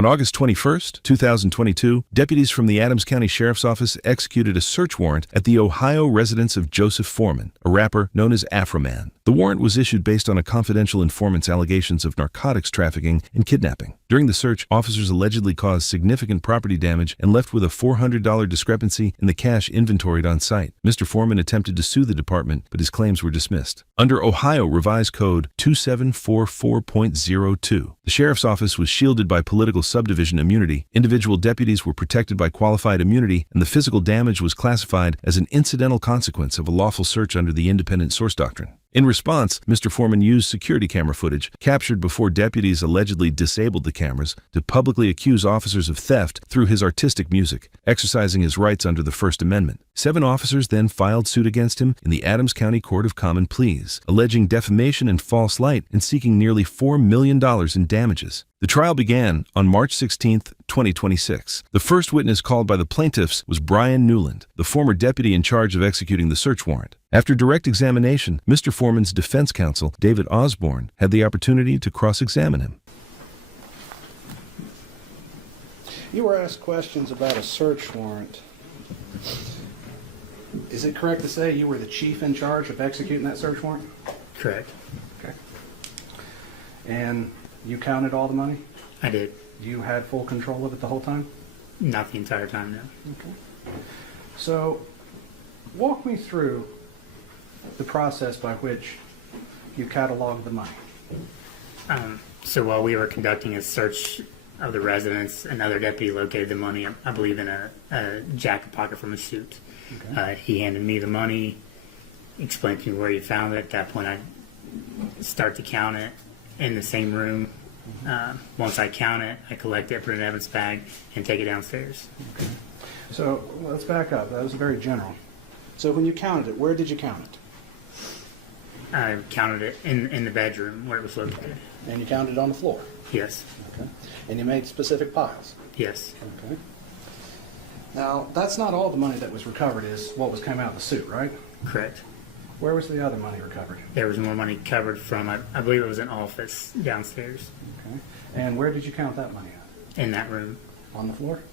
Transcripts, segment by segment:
On August 21, 2022, deputies from the Adams County Sheriff's Office executed a search warrant at the Ohio residence of Joseph Foreman, a rapper known as Afroman. The warrant was issued based on a confidential informant's allegations of narcotics trafficking and kidnapping. During the search, officers allegedly caused significant property damage and left with a $400 discrepancy in the cash inventoried on site. Mr. Foreman attempted to sue the department, but his claims were dismissed. Under Ohio Revised Code 2744.02, the Sheriff's Office was shielded by political subdivision immunity, individual deputies were protected by qualified immunity, and the physical damage was classified as an incidental consequence of a lawful search under the independent source doctrine. In response, Mr. Foreman used security camera footage captured before deputies allegedly disabled the cameras to publicly accuse officers of theft through his artistic music, exercising his rights under the First Amendment. 7 officers then filed suit against him in the Adams County Court of Common Pleas, alleging defamation and false light and seeking nearly $4 million in damages. The trial began on March 16, 2026. The first witness called by the plaintiffs was Brian Newland, the former deputy in charge of executing the search warrant. After direct examination, Mr. Foreman's defense counsel, David Osborne, had the opportunity to cross-examine him. You were asked questions about a search warrant. Is it correct to say you were the chief in charge of executing that search warrant? Correct. Okay. And you counted all the money? I did. You had full control of it the whole time? Not the entire time, no. Okay. So, walk me through the process by which you cataloged the money. So while we were conducting a search of the residence, another deputy located the money, I believe, in a jacket pocket from his suit. Okay. He handed me the money, explained to me where he found it. At that point, I start to count it in the same room. Once I count it, I collect it, put it in an evidence bag, and take it downstairs. Okay. So let's back up. That was very general. So when you counted it, where did you count it? I counted it in the bedroom where it was located. And you counted it on the floor? Yes. Okay. And you made specific piles? Yes. Okay. Now, that's not all the money that was recovered is what was coming out of the suit, right? Correct. Where was the other money recovered? There was more money covered from, I believe it was an office downstairs. Okay. And where did you count that money at? In that room. On the floor?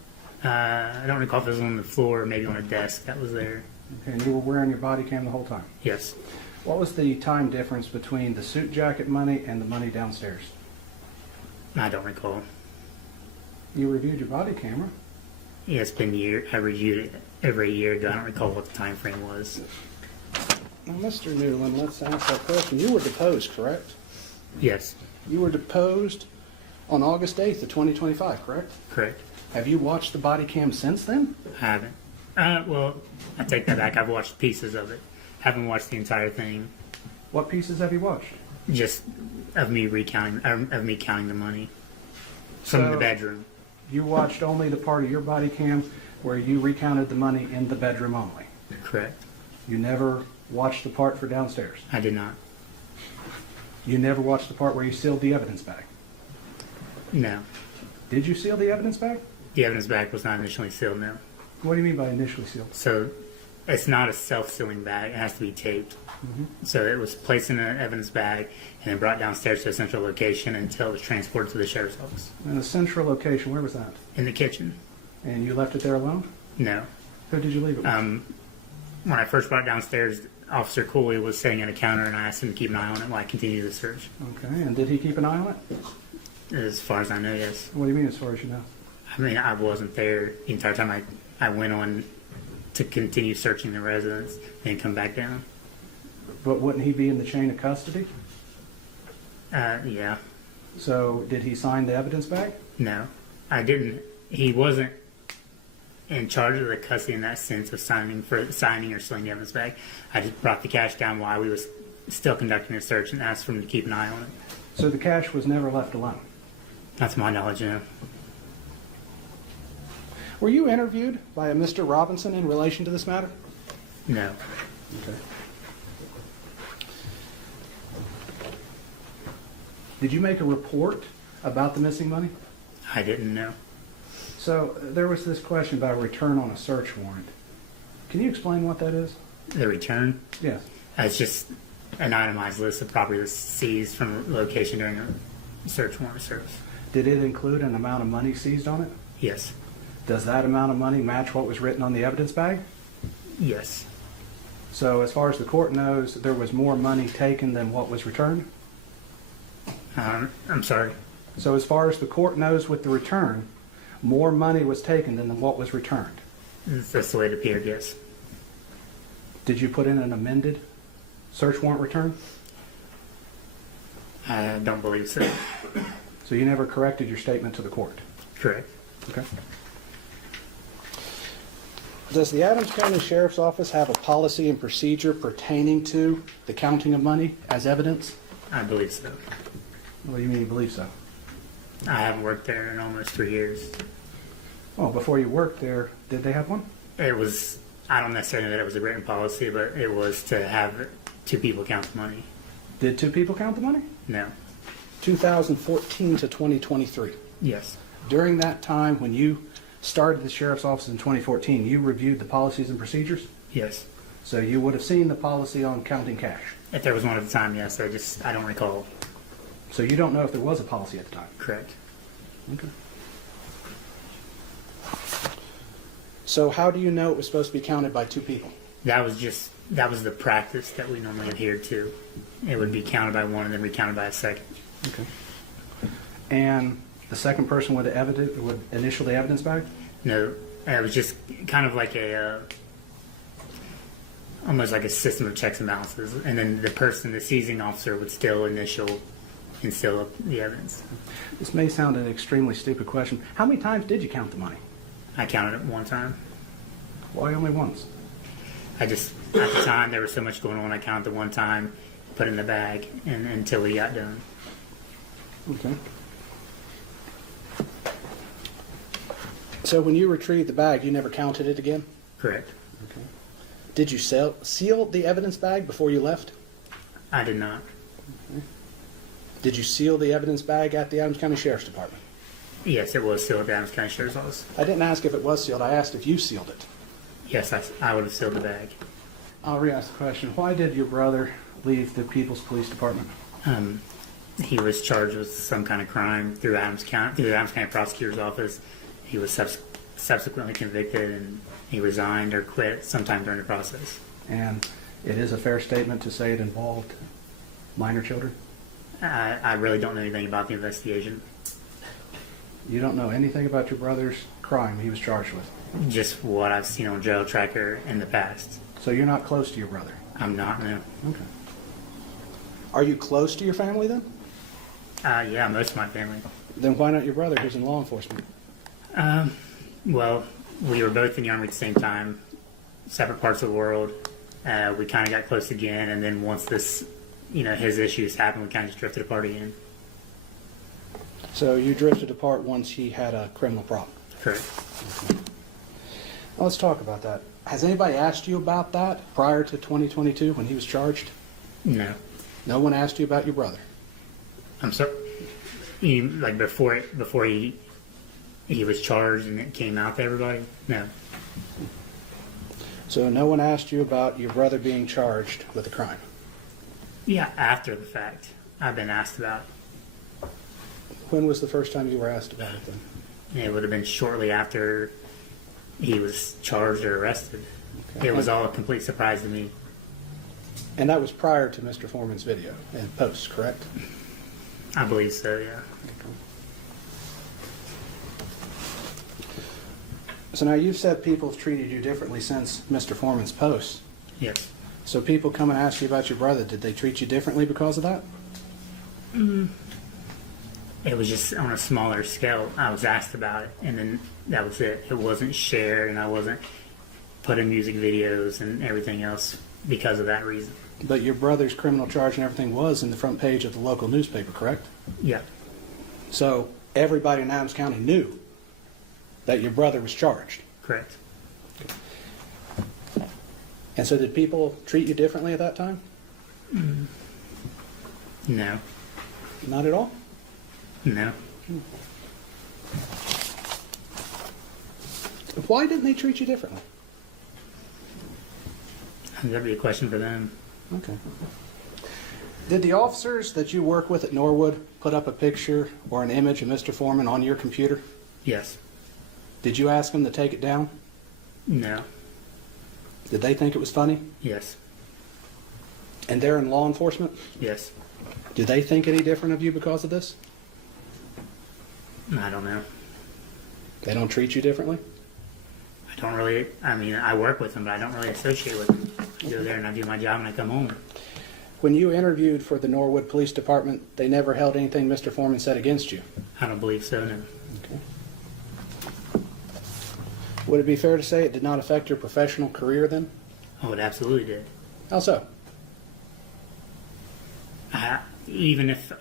I don't recall if it was on the floor or maybe on a desk that was there. Okay, and you were wearing your body cam the whole time? Yes. What was the time difference between the suit jacket money and the money downstairs? I don't recall. You reviewed your body camera? Yeah, it's been I reviewed it every year ago. I don't recall what the time frame was. Now, Mr. Newland, let's ask that question. You were deposed, correct? Yes. You were deposed on August 8th of 2025, correct? Correct. Have you watched the body cam since then? I haven't. Well, I take that back. I've watched pieces of it. Haven't watched the entire thing. What pieces have you watched? Just of me counting the money from the bedroom. You watched only the part of your body cam where you recounted the money in the bedroom only? Correct. You never watched the part for downstairs? I did not. You never watched the part where you sealed the evidence bag? No. Did you seal the evidence bag? The evidence bag was not initially sealed, no. What do you mean by initially sealed? So it's not a self-sealing bag. It has to be taped. Mm-hmm. So it was placed in an evidence bag and then brought downstairs to a central location until it was transported to the sheriff's office. And the central location, where was that? In the kitchen. And you left it there alone? No. Who did you leave it with? When I first brought it downstairs, Officer Cooley was sitting at a counter and I asked him to keep an eye on it while I continued the search. Okay, and did he keep an eye on it? As far as I know, yes. What do you mean as far as you know? I mean, I wasn't there the entire time. I went on to continue searching the residence and come back down. But wouldn't he be in the chain of custody? Yeah. So did he sign the evidence bag? No, I didn't. He wasn't in charge of the custody in that sense of signing or sealing the evidence bag. I just brought the cash down while we was still conducting a search and asked for him to keep an eye on it. So the cash was never left alone? That's my knowledge, no. Were you interviewed by a Mr. Robinson in relation to this matter? No. Okay. Did you make a report about the missing money? I didn't know. So there was this question about a return on a search warrant. Can you explain what that is? The return? Yes. It's just an itemized list of property that's seized from a location during a search warrant service. Did it include an amount of money seized on it? Yes. Does that amount of money match what was written on the evidence bag? Yes. So as far as the court knows, there was more money taken than what was returned? I'm sorry. So as far as the court knows with the return, more money was taken than what was returned. That's the way it appeared, yes. Did you put in an amended search warrant return? I don't believe so. So you never corrected your statement to the court? Correct. Okay. Does the Adams County Sheriff's Office have a policy and procedure pertaining to the counting of money as evidence? I believe so. What do you mean you believe so? I haven't worked there in almost 3 years. Well, before you worked there, did they have one? It was, I don't necessarily know that it was a written policy, but it was to have 2 people count the money. Did 2 people count the money? No. 2014 to 2023. Yes. During that time, when you started the Sheriff's Office in 2014, you reviewed the policies and procedures? Yes. So you would have seen the policy on counting cash. If there was one at the time, yes. I don't recall. So you don't know if there was a policy at the time? Correct. Okay. So how do you know it was supposed to be counted by 2 people? That was the practice that we normally adhered to. It would be counted by one and then recounted by a second. Okay. And the second person would initial the evidence bag? No, it was just kind of like almost like a system of checks and balances. And then the seizing officer would still initial and seal up the evidence. This may sound an extremely stupid question. How many times did you count the money? I counted it one time. Why only once? At the time, there was so much going on, I counted the one time, put it in the bag, and until we got done. Okay. So when you retrieved the bag, you never counted it again? Correct. Okay. Did you seal the evidence bag before you left? I did not. Okay. Did you seal the evidence bag at the Adams County Sheriff's Department? Yes, it was sealed at the Adams County Sheriff's Office. I didn't ask if it was sealed. I asked if you sealed it. Yes, I would have sealed the bag. I'll re-ask the question. Why did your brother leave the People's Police Department? He was charged with some kind of crime through the Adams County Prosecutor's Office. He was subsequently convicted, and he resigned or quit sometime during the process. And it is a fair statement to say it involved minor children? I really don't know anything about the investigation. You don't know anything about your brother's crime he was charged with? Just what I've seen on Jail Tracker in the past. So you're not close to your brother? I'm not, no. Okay. Are you close to your family then? Yeah, most of my family. Then why not your brother who's in law enforcement? Well, we were both in the Army at the same time, separate parts of the world. We kind of got close again, and then once this, his issues happened, we kind of just drifted apart again. So you drifted apart once he had a criminal problem? Correct. Okay. Well, let's talk about that. Has anybody asked you about that prior to 2022 when he was charged? No. No one asked you about your brother? I'm sorry. Like before he was charged and it came out to everybody? No. So no one asked you about your brother being charged with a crime? Yeah, after the fact. I've been asked about it. When was the first time you were asked about it then? It would have been shortly after he was charged or arrested. Okay. It was all a complete surprise to me. And that was prior to Mr. Foreman's video and post, correct? I believe so, yeah. Okay. So now you've said people have treated you differently since Mr. Foreman's post. Yes. So people come and ask you about your brother. Did they treat you differently because of that? It was just on a smaller scale. I was asked about it, and then that was it. It wasn't shared, and I wasn't put in music videos and everything else because of that reason. But your brother's criminal charge and everything was in the front page of the local newspaper, correct? Yeah. So everybody in Adams County knew that your brother was charged? Correct. And so did people treat you differently at that time? No. Not at all? No. Why didn't they treat you differently? That'd be a question for them. Okay. Did the officers that you work with at Norwood put up a picture or an image of Mr. Foreman on your computer? Yes. Did you ask them to take it down? No. Did they think it was funny? Yes. And they're in law enforcement? Yes. Do they think any different of you because of this? I don't know. They don't treat you differently? I don't really, I mean, I work with them, but I don't really associate with them. I go there and I do my job and I come home. When you interviewed for the Norwood Police Department, they never held anything Mr. Foreman said against you? I don't believe so, no. Okay. Would it be fair to say it did not affect your professional career then? Oh, it absolutely did. How so? Even if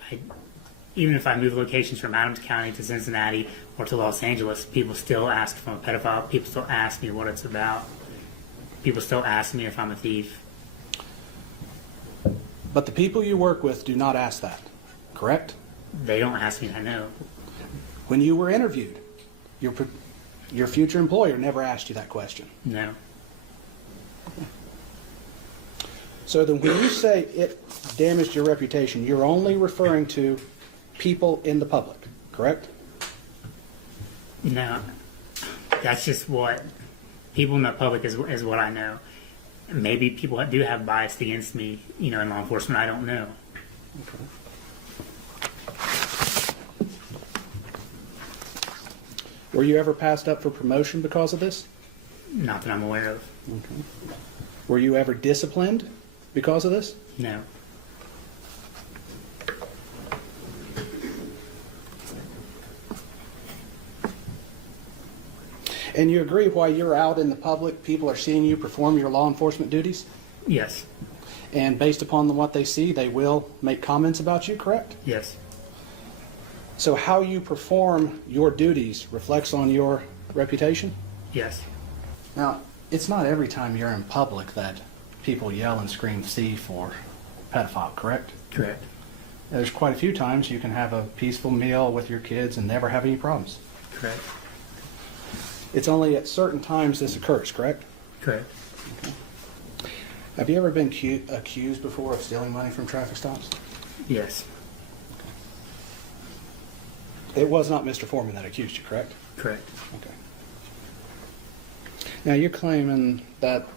I move locations from Adams County to Cincinnati or to Los Angeles, people still ask if I'm a pedophile. People still ask me what it's about. People still ask me if I'm a thief. But the people you work with do not ask that, correct? They don't ask me, I know. When you were interviewed, your future employer never asked you that question. No. So then when you say it damaged your reputation, you're only referring to people in the public, correct? No. That's just what people in the public is what I know. Maybe people do have bias against me, in law enforcement. I don't know. Okay. Were you ever passed up for promotion because of this? Not that I'm aware of. Okay. Were you ever disciplined because of this? No. And you agree while you're out in the public, people are seeing you perform your law enforcement duties? Yes. And based upon what they see, they will make comments about you, correct? Yes. So how you perform your duties reflects on your reputation? Yes. Now, it's not every time you're in public that people yell and scream thief or pedophile, correct? Correct. There's quite a few times you can have a peaceful meal with your kids and never have any problems. Correct. It's only at certain times this occurs, correct? Correct. Okay. Have you ever been accused before of stealing money from traffic stops? Yes. It was not Mr. Foreman that accused you, correct? Correct. Okay. Now you're claiming that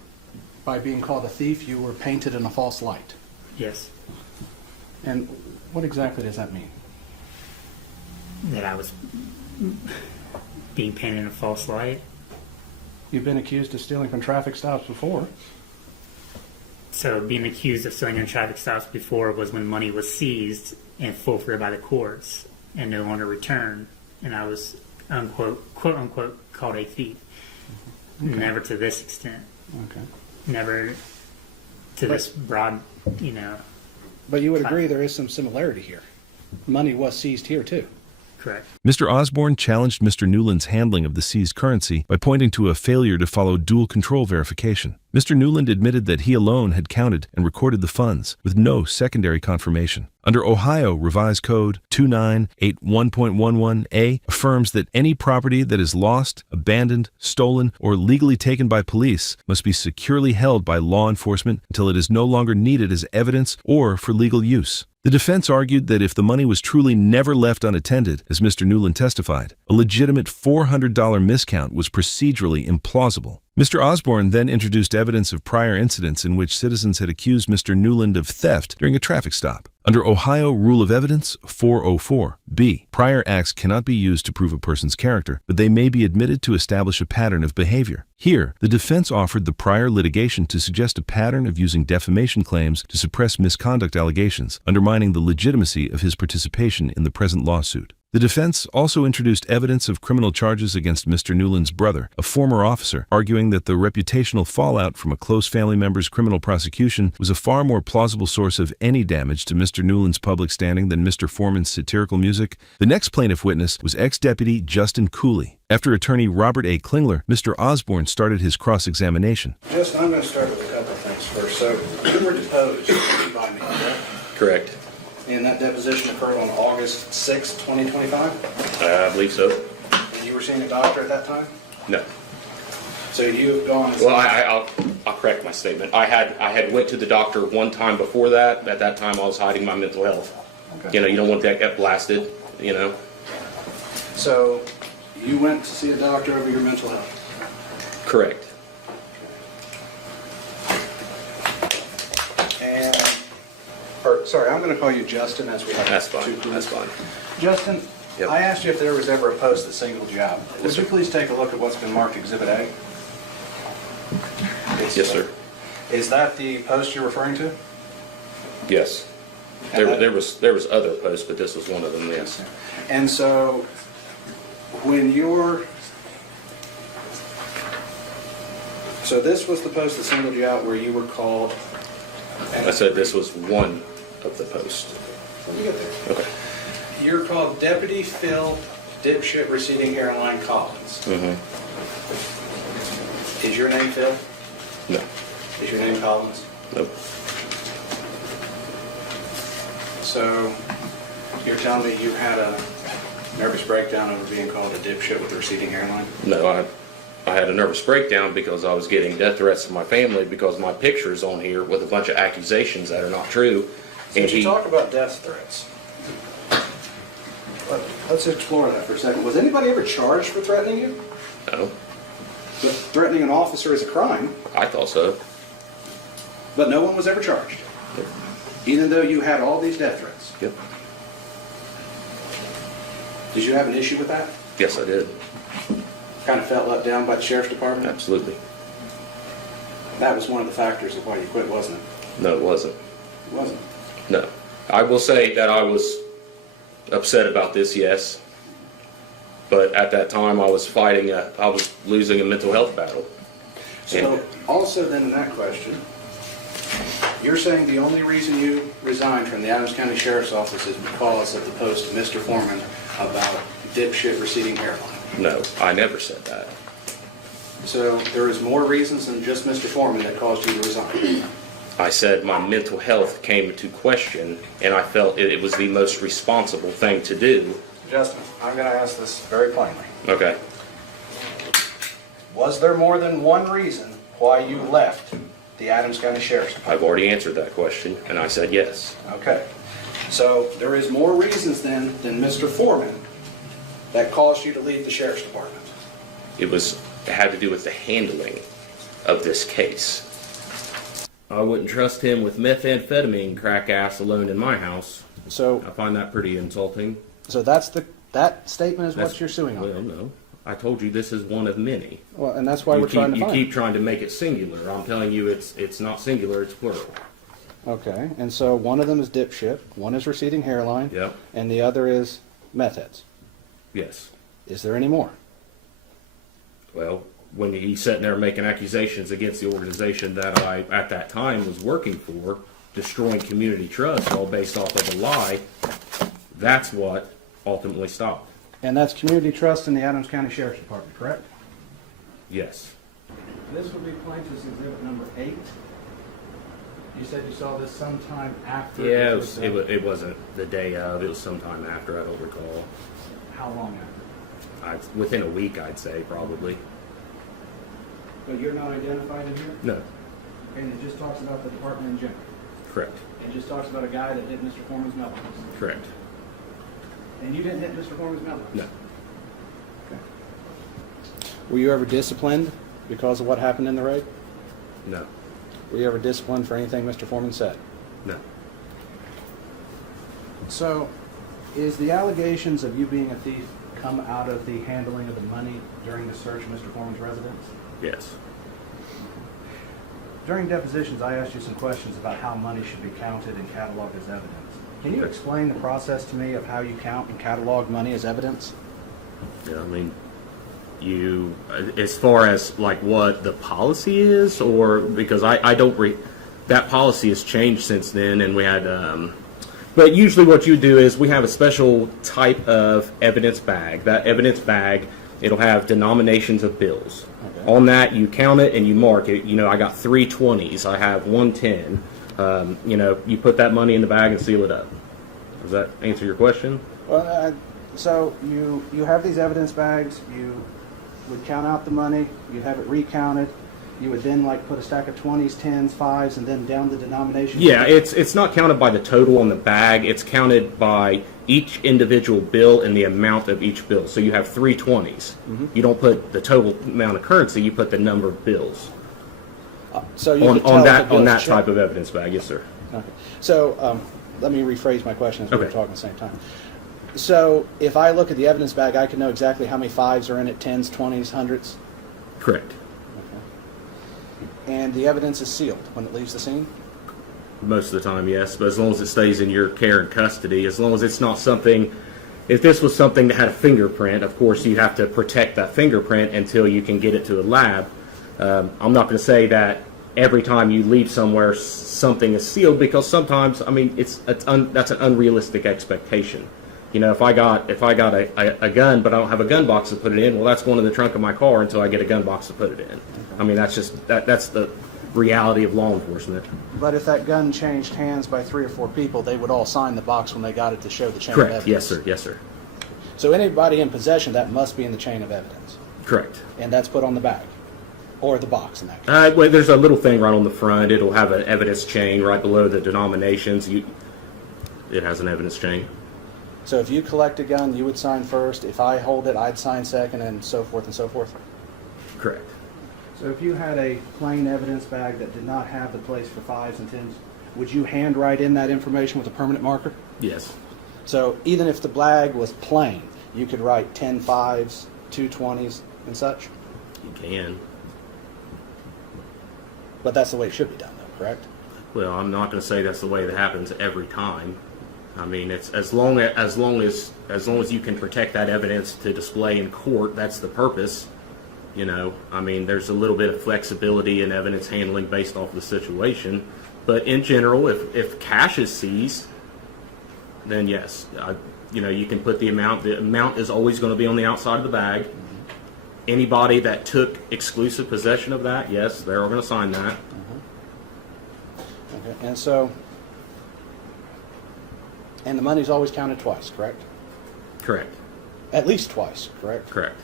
by being called a thief, you were painted in a false light. Yes. And what exactly does that mean? That I was being painted in a false light. You've been accused of stealing from traffic stops before. So being accused of stealing on traffic stops before was when money was seized and forfeited by the courts and no longer returned, and I was quote unquote called a thief. Okay. Never to this extent. Okay. Never to this broad, But you would agree there is some similarity here. Money was seized here too. Correct. Mr. Osborne challenged Mr. Newland's handling of the seized currency by pointing to a failure to follow dual control verification. Mr. Newland admitted that he alone had counted and recorded the funds, with no secondary confirmation. Under Ohio Revised Code 2981.11a affirms that any property that is lost, abandoned, stolen, or legally taken by police must be securely held by law enforcement until it is no longer needed as evidence or for legal use. The defense argued that if the money was truly never left unattended, as Mr. Newland testified, a legitimate $400 miscount was procedurally implausible. Mr. Osborne then introduced evidence of prior incidents in which citizens had accused Mr. Newland of theft during a traffic stop. Under Ohio Rule of Evidence 404b, prior acts cannot be used to prove a person's character, but they may be admitted to establish a pattern of behavior. Here, the defense offered the prior litigation to suggest a pattern of using defamation claims to suppress misconduct allegations, undermining the legitimacy of his participation in the present lawsuit. The defense also introduced evidence of criminal charges against Mr. Newland's brother, a former officer, arguing that the reputational fallout from a close family member's criminal prosecution was a far more plausible source of any damage to Mr. Newland's public standing than Mr. Foreman's satirical music. The next plaintiff witness was ex-deputy Justin Cooley. After attorney Robert A. Klingler, Mr. Osborne started his cross-examination. Justin, I'm going to start with a couple of things first. So, you were deposed by me, correct? Correct. And that deposition occurred on August 6, 2025? I believe so. And you were seeing a doctor at that time? No. So you have gone... Well, I'll correct my statement. I had went to the doctor one time before that. At that time, I was hiding my mental health. Okay. You know, you don't want that to get blasted, you know. So you went to see a doctor over your mental health? Correct. And, sorry, I'm going to call you Justin as we have That's fine. two police. That's fine. Justin, Yep. I asked you if there was ever a post that singled you out. Would you sir. please take a look at what's been marked Exhibit A? Yes, sir. Is that the post you're referring to? Yes. And There was other posts, but this was one of them. Yes. And so, when you're... So this was the post that singled you out where you were called... I said this was one of the posts. Let me get there. Okay. You're called Deputy Phil Dipshit Receding Hairline Collins. Mm-hmm. Is your name Phil? No. Is your name Collins? Nope. So, you're telling me you had a nervous breakdown over being called a dipshit with a receding hairline? No, I had a nervous breakdown because I was getting death threats from my family because my picture's on here with a bunch of accusations that are not true. Since you talk about death threats, let's explore that for a second. Was anybody ever charged for threatening you? No, But threatening an officer is a crime, I thought so. but no one was ever charged, Yep. even though you had all these death threats. Yep. Did you have an issue with that? Yes, I did. Kind of felt let down by the sheriff's department? Absolutely. That was one of the factors of why you quit, wasn't it? No, it wasn't. It wasn't. No. I will say that I was upset about this, yes. But at that time, I was losing a mental health battle. So, also then in that question, you're saying the only reason you resigned from the Adams County Sheriff's Office is because of the post to Mr. Foreman about dipshit receding hairline. No, I never said that. So there is more reasons than just Mr. Foreman that caused you to resign. I said my mental health came into question, and I felt it was the most responsible thing to do. Justin, I'm going to ask this very plainly. Okay. Was there more than one reason why you left the Adams County Sheriff's Department? I've already answered that question, and I said yes. Okay. So there is more reasons then than Mr. Foreman that caused you to leave the Sheriff's Department. It had to do with the handling of this case. I wouldn't trust him with methamphetamine crack ass alone in my house. So I find that pretty insulting. that statement is what That's- you're suing on. Well, no. I told you this is one of many. Well, and that's why we're trying to You find. keep trying to make it singular. I'm telling you it's not singular, it's plural. Okay, and so one of them is dipshit, one is receding hairline, Yep. and the other is meth heads. Yes. Is there any more? Well, when he's sitting there making accusations against the organization that I, at that time, was working for, destroying community trust, all based off of a lie, that's what ultimately stopped. And that's community trust in the Adams County Sheriff's Department, correct? Yes. This would be plaintiff's exhibit number 8. You said you saw this sometime after. Yeah, it wasn't the day of. It was sometime after. I don't recall. How long after? Within a week, I'd say, probably. But you're not identified in here? No. And it just talks about the department in general. Correct. It just talks about a guy that hit Mr. Foreman's mailbox. Correct. And you didn't hit Mr. Foreman's mailbox? No. Okay. Were you ever disciplined because of what happened in the raid? No. Were you ever disciplined for anything Mr. Foreman said? No. So, is the allegations of you being a thief come out of the handling of the money during the search of Mr. Foreman's residence? Yes. During depositions, I asked you some questions about how money should be counted and cataloged as evidence. Can you explain the process to me of how you count and catalog money as evidence? Yeah, I mean, as far as like what the policy is, or because I don't that policy has changed since then, and we had, but usually what you do is we have a special type of evidence bag. That evidence bag, it'll have denominations of bills. Okay. On that, you count it and you mark it. You know, I got 3 20s, I have 1 10. You know, you put that money in the bag and seal it up. Does that answer your question? Well, so you have these evidence bags, you would count out the money, you'd have it recounted, you would then like put a stack of 20s, 10s, 5s, and then down the denomination? Yeah, it's not counted by the total on the bag. It's counted by each individual bill and the amount of each bill. So you have 3 20s. You don't put the total amount of currency. You put the number of bills So you could tell on if that the bill's type checked. of evidence bag. Yes, sir. Okay. So let me rephrase my question as we were Okay. talking at the same time. So if I look at the evidence bag, I can know exactly how many 5s are in it, 10s, 20s, 100s? Correct. And the evidence is sealed when it leaves the scene? Most of the time, yes. But as long as it stays in your care and custody, as long as it's not something. If this was something that had a fingerprint, of course you have to protect that fingerprint until you can get it to a lab. I'm not going to say that every time you leave somewhere something is sealed, because sometimes, I mean, that's an unrealistic expectation. You know, if I got a gun, but I don't have a gun box to put it in, well, that's going in the trunk of my car until I get a gun box to put it in. I mean, that's just that's the reality of law enforcement. But if that gun changed hands by 3 or 4 people, they would all sign the box when they got it to show the chain of Correct. evidence? Yes, sir. Yes, sir. So anybody in possession, that must be in the chain of evidence? Correct. And that's put on the bag? Or the box in that case? Well, there's a little thing right on the front. It'll have an evidence chain right below the denominations. It has an evidence chain. So if you collect a gun, you would sign first. If I hold it, I'd sign second, and so forth and so forth? Correct. So if you had a plain evidence bag that did not have the place for 5s and 10s, would you handwrite in that information with a permanent marker? Yes. So even if the bag was plain, you could write 10 5s, 2 20s, and such? You can. But that's the way it should be done, though, correct? Well, I'm not going to say that's the way that happens every time. I mean, it's as long as you can protect that evidence to display in court. That's the purpose. You know, I mean, there's a little bit of flexibility in evidence handling based off the situation, but in general, if cash is seized, then yes, you can put the amount. The amount is always going to be on the outside of the bag. Anybody that took exclusive possession of that, yes, they're all going to sign that. Okay. And the money's always counted twice, correct? Correct. At least twice, correct? Correct.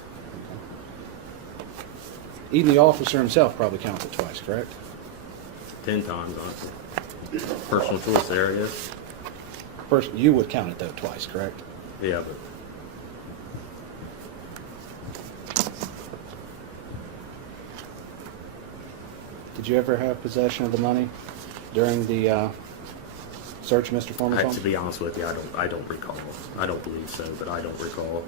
Even the officer himself probably counts it twice, correct? 10 times, honestly. Personal choice there, I guess. First, you would count it, though, twice, correct? Yeah, but Did you ever have possession of the money during the search of Mr. Foreman's home? to be honest with you, I don't recall. I don't believe so, but I don't recall.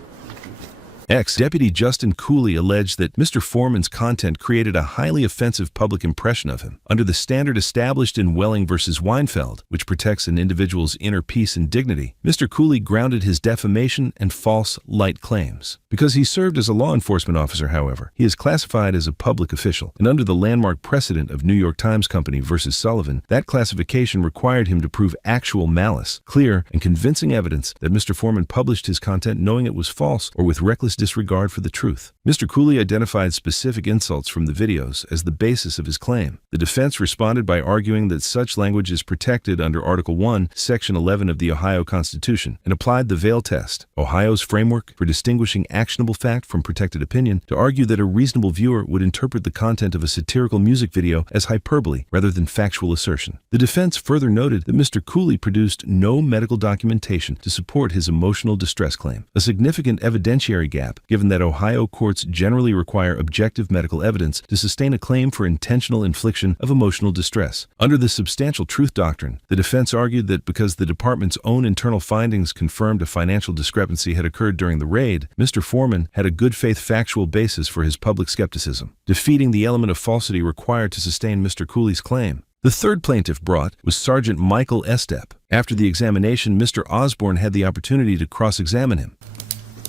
Ex-Deputy Justin Cooley alleged that Mr. Foreman's content created a highly offensive public impression of him. Under the standard established in Welling v. Weinfeld, which protects an individual's inner peace and dignity, Mr. Cooley grounded his defamation and false light claims. Because he served as a law enforcement officer, however, he is classified as a public official, and under the landmark precedent of New York Times Company v. Sullivan, that classification required him to prove actual malice, clear and convincing evidence that Mr. Foreman published his content knowing it was false or with reckless disregard for the truth. Mr. Cooley identified specific insults from the videos as the basis of his claim. The defense responded by arguing that such language is protected under Article 1, Section 11 of the Ohio Constitution, and applied the Vail test, Ohio's framework for distinguishing actionable fact from protected opinion, to argue that a reasonable viewer would interpret the content of a satirical music video as hyperbole rather than factual assertion. The defense further noted that Mr. Cooley produced no medical documentation to support his emotional distress claim, a significant evidentiary gap given that Ohio courts generally require objective medical evidence to sustain a claim for intentional infliction of emotional distress. Under the substantial truth doctrine, the defense argued that because the department's own internal findings confirmed a financial discrepancy had occurred during the raid, Mr. Foreman had a good faith factual basis for his public skepticism, defeating the element of falsity required to sustain Mr. Cooley's claim. The third plaintiff brought was Sergeant Michael Estep. After the examination, Mr. Osborne had the opportunity to cross-examine him.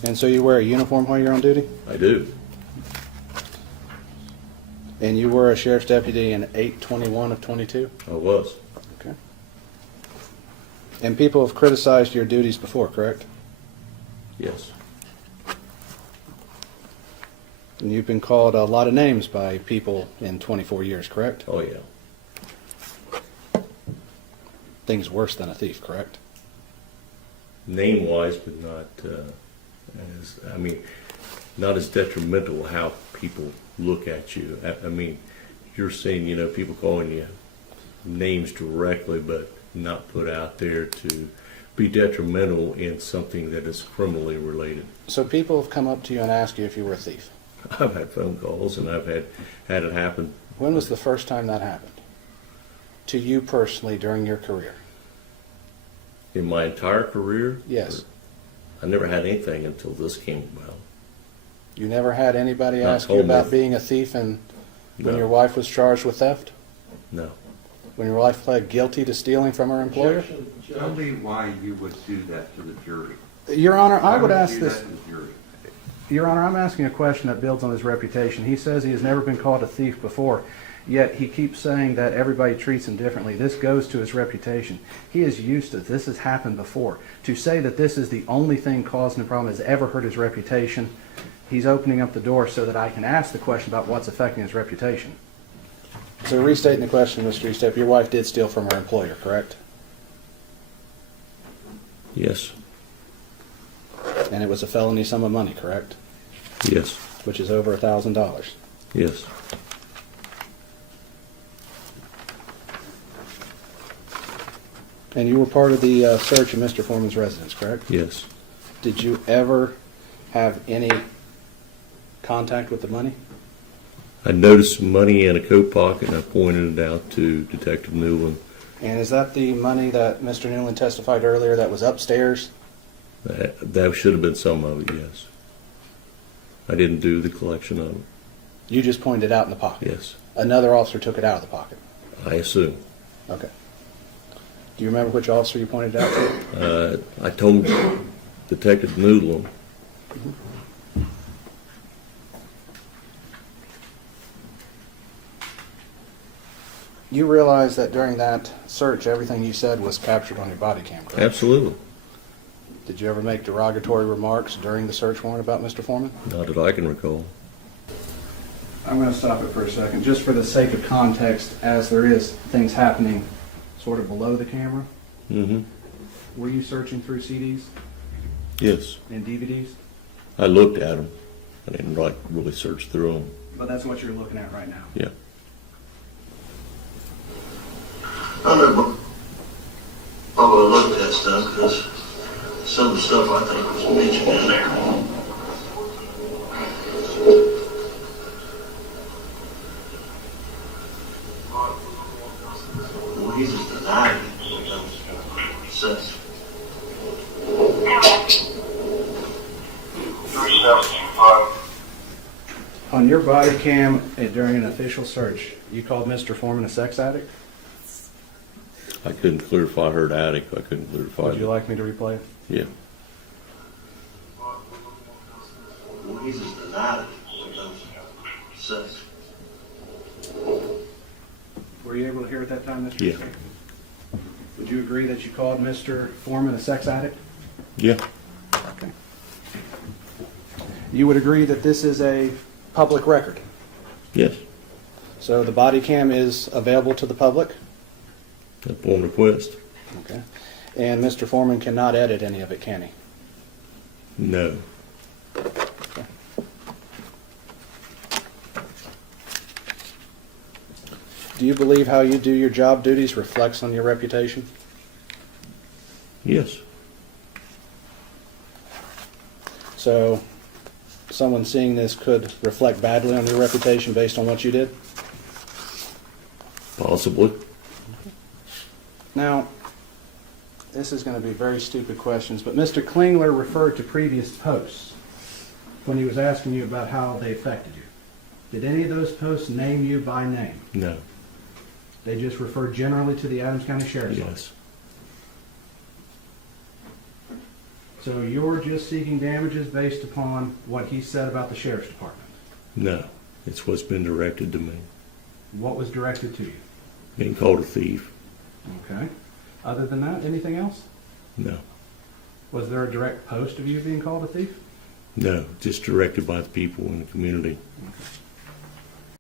And so you wear a uniform while you're on duty? I do. And you were a sheriff's deputy in 8/21 of 22? I was. Okay. And people have criticized your duties before, correct? Yes. And you've been called a lot of names by people in 24 years, correct? Oh, yeah. Things worse than a thief, correct? Name-wise, but not not as detrimental how people look at you. I mean, you're seeing, people calling you names directly, but not put out there to be detrimental in something that is criminally related. So people have come up to you and asked you if you were a thief. I've had phone calls and I've had it happen. When was the first time that happened? To you personally during your career? In my entire career, Yes. I never had anything until this came about. You never had anybody Not ask you told me. about being a thief and when No. your wife was charged with theft? No. When your wife pled guilty to stealing from her employer? Tell me why you would do that to the jury. Your Honor, I would Why ask you do this. that to the jury? Your Honor, I'm asking a question that builds on his reputation. He says he has never been called a thief before, yet he keeps saying that everybody treats him differently. This goes to his reputation. He is used to this. Has happened before. To say that this is the only thing causing the problem has ever hurt his reputation, he's opening up the door so that I can ask the question about what's affecting his reputation. So restating the question, Mr. Eastep, your wife did steal from her employer, correct? Yes. And it was a felony sum of money, correct? Yes. Which is over $1,000. Yes. And you were part of the search of Mr. Foreman's residence, correct? Yes. Did you ever have any contact with the money? I noticed some money in a coat pocket and I pointed it out to Detective Newland. And is that the money that Mr. Newland testified earlier that was upstairs? That should have been some of it, yes. I didn't do the collection of it. You just pointed it out in the pocket? Yes. Another officer took it out of the pocket? I assume. Okay. Do you remember which officer you pointed it out to? I told Detective Newland. You realize that during that search, everything you said was captured on your body cam, correct? Absolutely. Did you ever make derogatory remarks during the search warrant about Mr. Foreman? Not that I can recall. I'm going to stop it for a second, just for the sake of context, as there is things happening sort of below the camera. Mm-hmm. Were you searching through CDs Yes. and DVDs? I looked at them. I didn't really search through them. But that's what you're looking at right now. Yeah. I never probably looked at that stuff because some of the stuff I think was mentioned in there. Well, he just denied it. Says. 375. On your body cam during an official search, you called Mr. Foreman a sex addict? I couldn't clarify. I heard addict. I couldn't clarify. Would you like me to replay it? Yeah. Well, he just denied it. Says. Were you able to hear at that time, Mr. Yeah. Eastep? Would you agree that you called Mr. Foreman a sex addict? Yeah. Okay. You would agree that this is a public record? Yes. So the body cam is available to the public? Upon request. Okay. And Mr. Foreman cannot edit any of it, can he? No. Do you believe how you do your job duties reflects on your reputation? Yes. So someone seeing this could reflect badly on your reputation based on what you did? Possibly. Now, this is going to be very stupid questions, but Mr. Klingler referred to previous posts when he was asking you about how they affected you. Did any of those posts name you by name? No. They just referred generally to the Adams County Sheriff's Office. Yes. So you're just seeking damages based upon what he said about the Sheriff's Department? No. It's what's been directed to me. What was directed to you? Being called a thief. Okay. Other than that, anything else? No. Was there a direct post of you being called a thief? No. Just directed by the people in the community.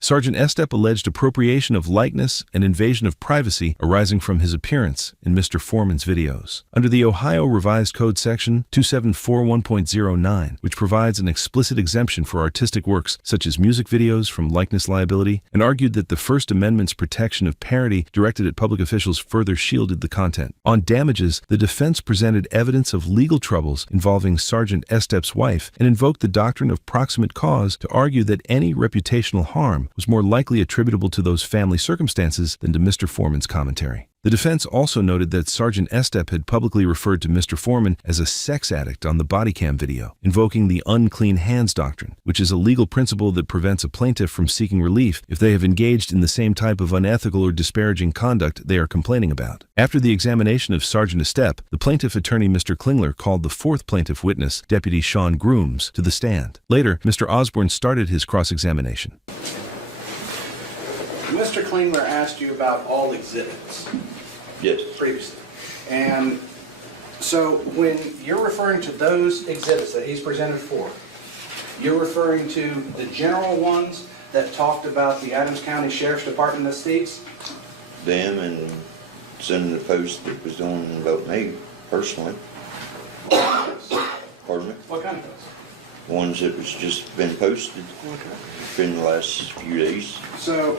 Sergeant Estep alleged appropriation of likeness and invasion of privacy arising from his appearance in Mr. Foreman's videos. Under the Ohio Revised Code Section 2741.09, which provides an explicit exemption for artistic works such as music videos from likeness liability, and argued that the First Amendment's protection of parody directed at public officials further shielded the content. On damages, the defense presented evidence of legal troubles involving Sergeant Estep's wife and invoked the doctrine of proximate cause to argue that any reputational harm was more likely attributable to those family circumstances than to Mr. Foreman's commentary. The defense also noted that Sergeant Estep had publicly referred to Mr. Foreman as a sex addict on the body cam video, invoking the unclean hands doctrine, which is a legal principle that prevents a plaintiff from seeking relief if they have engaged in the same type of unethical or disparaging conduct they are complaining about. After the examination of Sergeant Estep, the plaintiff attorney Mr. Klingler called the fourth plaintiff witness, Deputy Rhonda Grooms, to the stand. Later, Mr. Osborne started his cross-examination. Mr. Klingler asked you about all exhibits Yes. previously. And so when you're referring to those exhibits that he's presented for, you're referring to the general ones that talked about the Adams County Sheriff's Department as thieves? Them and sending the post that was on about me personally. Pardon me? What kind of those? Ones that was just been posted Okay. in the last few days. So,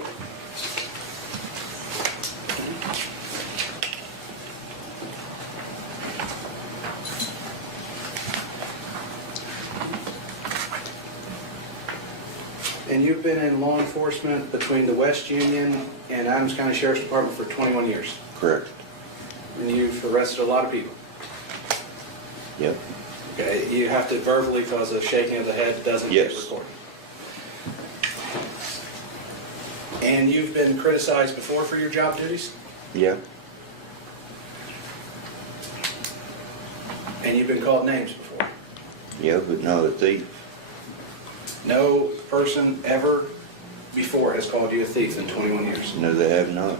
and you've been in law enforcement between the West Union and Adams County Sheriff's Department for 21 years. Correct. And you've arrested a lot of people. Yep. Okay, you have to verbally, because a shaking of the head doesn't get Yes. recorded. And you've been criticized before for your job duties? Yeah. And you've been called names before? Yeah, but not a thief. No person ever before has called you a thief in 21 years. No, they have not.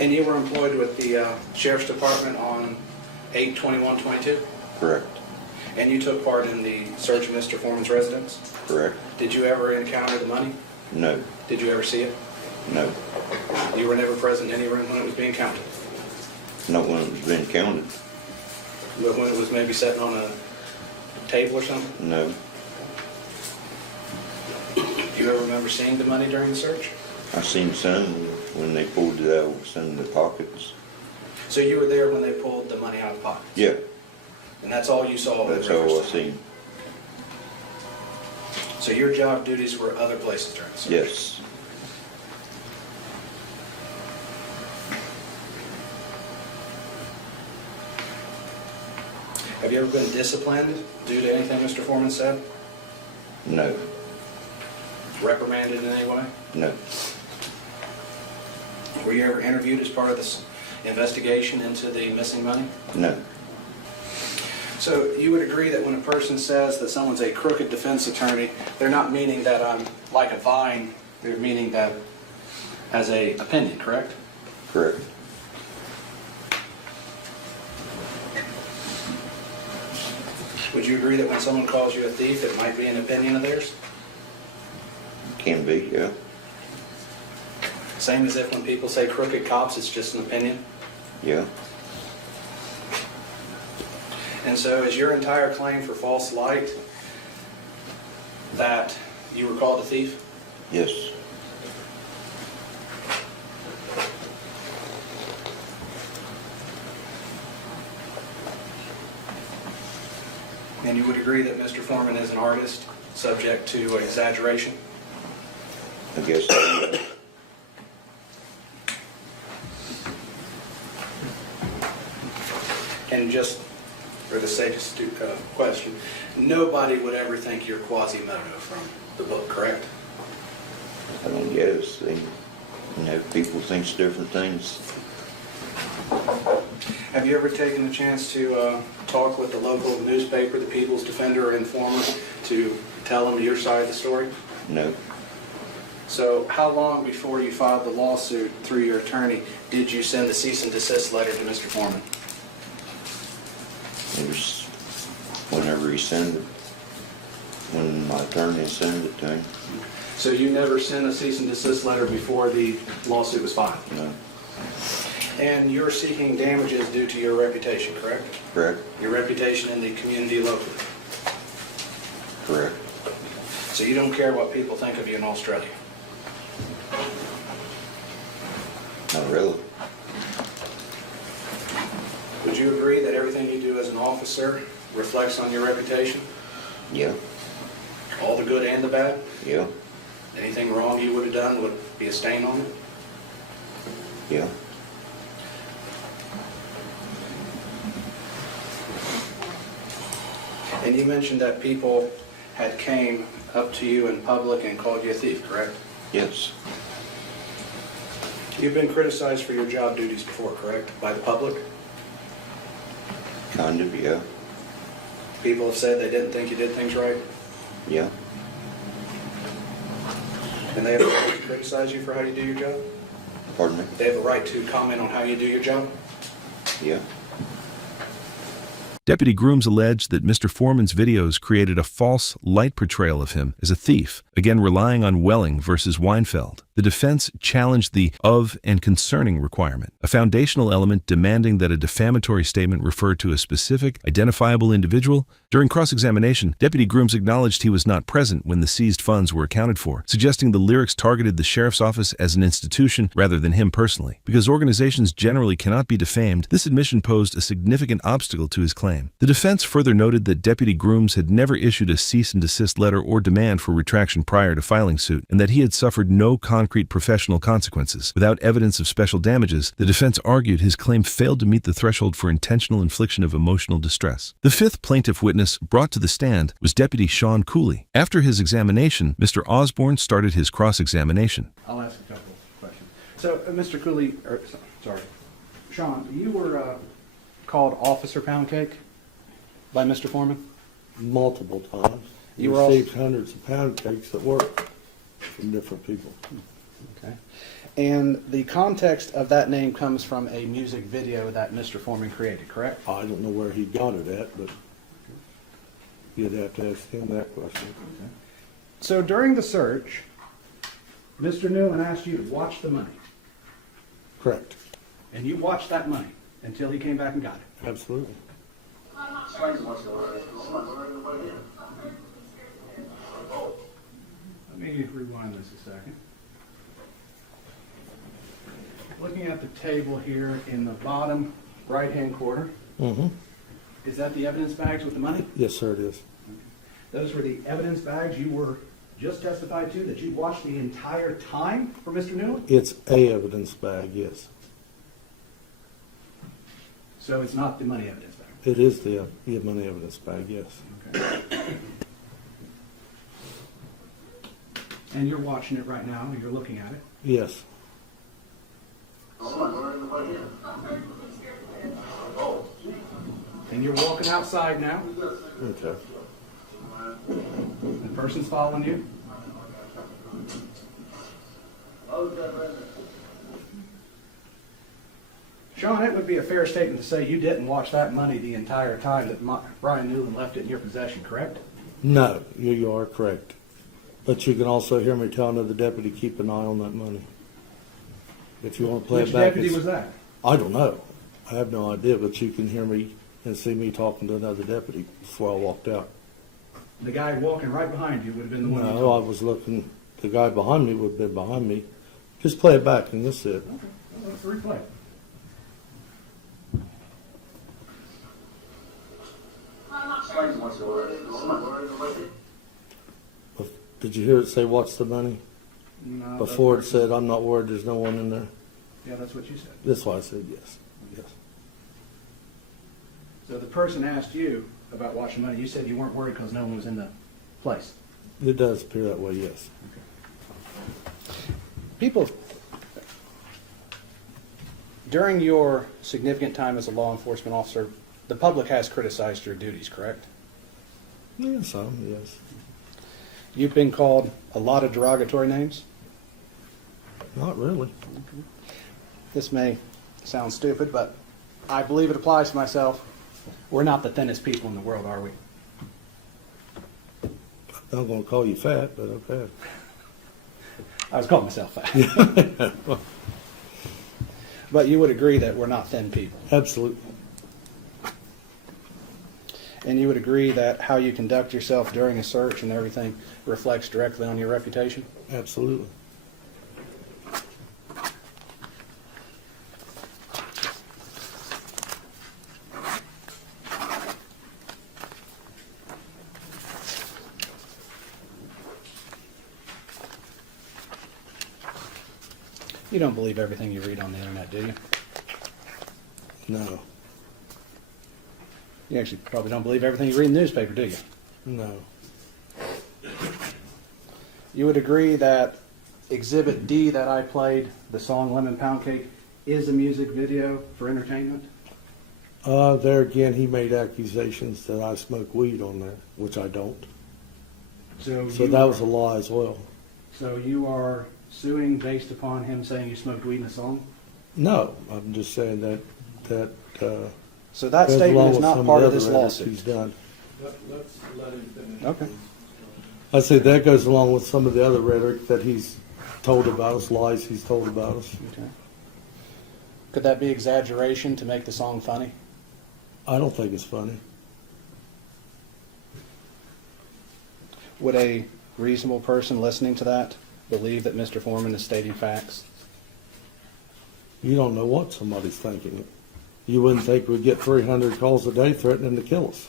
And you were employed with the Sheriff's Department on 8/21/22? Correct. And you took part in the search of Mr. Foreman's residence? Correct. Did you ever encounter the money? No. Did you ever see it? No. You were never present in any room when it was being counted? Not when it was being counted. But when it was maybe sitting on a table or something? No. Do you ever remember seeing the money during the search? I seen some when they pulled it out, some in the pockets. So you were there when they pulled the money out of the pockets? Yeah. And that's all you saw? in That's all I reference to- seen. So your job duties were other places during the search? Yes. Have you ever been disciplined due to anything Mr. Foreman said? No. Reprimanded in any way? No. Were you ever interviewed as part of this investigation into the missing money? No. So you would agree that when a person says that someone's a crooked defense attorney, they're not meaning that I'm like a vine, they're meaning that as a opinion, correct? Correct. Would you agree that when someone calls you a thief, it might be an opinion of theirs? Can be, yeah. Same as if when people say crooked cops, it's just an opinion? Yeah. And so is your entire claim for false light that you were called a thief? Yes. And you would agree that Mr. Foreman is an artist subject to exaggeration? I guess so. And just for the sake of question, nobody would ever think you're Quasimodo from the book, correct? I don't guess. They, people think different things. Have you ever taken the chance to talk with the local newspaper, the People's Defender or Informer, to tell them your side of the story? No. So how long before you filed the lawsuit through your attorney did you send the cease and desist letter to Mr. Foreman? It was whenever he sent it. when my attorney sent it to him. So you never sent a cease and desist letter before the lawsuit was filed? No, And you're seeking damages due to your reputation, correct? correct? Your reputation in the community locally. Correct. So you don't care what people think of you in Australia? Not really. Would you agree that everything you do as an officer reflects on your reputation? Yeah, All the good and the bad? yeah, Anything wrong you would have done would be a stain on it? yeah. And you mentioned that people had came up to you in public and called you a thief, correct? Yes, You've been criticized for your job duties before, correct? By the public? kind of, yeah, People have said they didn't think you did things right, yeah, and they have the right to criticize you for how you do your job? pardon me, They have the right to comment on how you do your job? yeah. Deputy Grooms alleged that Mr. Foreman's videos created a false, light portrayal of him as a thief, again relying on Welling versus Weinfeld. The defense challenged the of and concerning requirement, a foundational element demanding that a defamatory statement refer to a specific, identifiable individual. During cross-examination, Deputy Grooms acknowledged he was not present when the seized funds were accounted for, suggesting the lyrics targeted the sheriff's office as an institution rather than him personally. Because organizations generally cannot be defamed, this admission posed a significant obstacle to his claim. The defense further noted that Deputy Grooms had never issued a cease and desist letter or demand for retraction prior to filing suit, and that he had suffered no concrete professional consequences. Without evidence of special damages, the defense argued his claim failed to meet the threshold for intentional infliction of emotional distress. The fifth plaintiff witness brought to the stand was Deputy Sean Cooley. After his examination, Mr. Osborne started his cross-examination. I'll ask a couple of questions. So, Mr. Cooley, sorry, Sean, you were called Officer Poundcake by Mr. Foreman? Multiple times. You were also- Received hundreds of pound cakes at work from different people. Okay. And the context of that name comes from a music video that Mr. Foreman created, correct? I don't know where he got it at, but you'd have to ask him that question. So during the search, Mr. Newland asked you to watch the money, Correct. and you watched that money until he came back and got it. Absolutely. Let me rewind this a second. Looking at the table here in the bottom right-hand corner, Mm-hmm. is that the evidence bags with the money? Yes, sir, it is. Those were the evidence bags you were just testified to, that you watched the entire time for Mr. Newland? It's a evidence bag, yes. So it's not the money evidence bag? It is the money evidence bag, yes. Okay. And you're watching it right now, you're looking at it? Yes. And you're walking outside now? Okay. The person's following you? Sean, it would be a fair statement to say you didn't watch that money the entire time that Brian Newland left it in your possession, correct? No, you are correct. But you can also hear me telling the deputy, keep an eye on that money. If you want to play Which it back. deputy was that? I don't know. I have no idea, but you can hear me and see me talking to another deputy before I walked out. The guy walking right behind you would have been the one you No, I told. was looking, the guy behind me would have been behind me. Just play it back and you'll see it. Okay, well, let's replay. Did you hear it say, "What's the money"? No, Before it that's- said, "I'm not worried, there's no one in there." Yeah, that's what you said. That's why I said yes. Yes. So the person asked you about watching money. You said you weren't worried because no one was in the place. It does appear that way, yes. People, during your significant time as a law enforcement officer, the public has criticized your duties, correct? Yeah, some, yes. You've been called a lot of derogatory names. Not really. This may sound stupid, but I believe it applies to myself. We're not the thinnest people in the world, are we? I'm gonna call you fat, but okay. I was calling myself fat. But you would agree that we're not thin people. Absolutely. And you would agree that how you conduct yourself during a search and everything reflects directly on your reputation? Absolutely. You don't believe everything you read on the internet, do you? No. You actually probably don't believe everything you read in the newspaper, do you? No. You would agree that Exhibit D that I played, the song Lemon Pound Cake, is a music video for entertainment? There again, he made accusations that I smoke weed on there, which I don't. So that was a lie as well. So you are suing based upon him saying you smoked weed in a song? No, I'm just saying that So that goes statement along is with not some part the of this other edits lawsuit? he's done. Let's let him finish. Okay. I say that goes along with some of the other rhetoric that he's told about us, lies he's told about us. Okay. Could that be exaggeration to make the song funny? I don't think it's funny. Would a reasonable person listening to that believe that Mr. Foreman is stating facts? You don't know what somebody's thinking. You wouldn't think we'd get 300 calls a day threatening to kill us.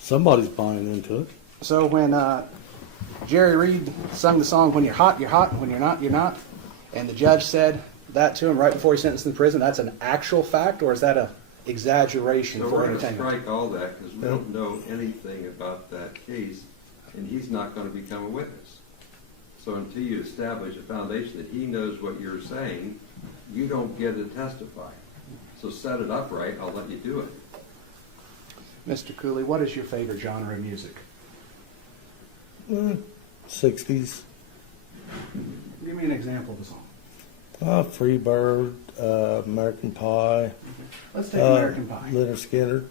Somebody's buying into it. So when Jerry Reed sung the song, "When you're hot, and when you're not, you're not," and the judge said that to him right before he sentenced him to prison, that's an actual fact, or is that a exaggeration So for we're going to entertainment? strike all that because we don't know anything about that case, and he's not going to become a witness. So until you establish a foundation that he knows what you're saying, you don't get to testify. So set it up right, I'll let you do it. Mr. Cooley, what is your favorite genre of music? 60s. Give me an example of a song. Freebird, American Pie. Let's take American Pie. Leonard Skinner.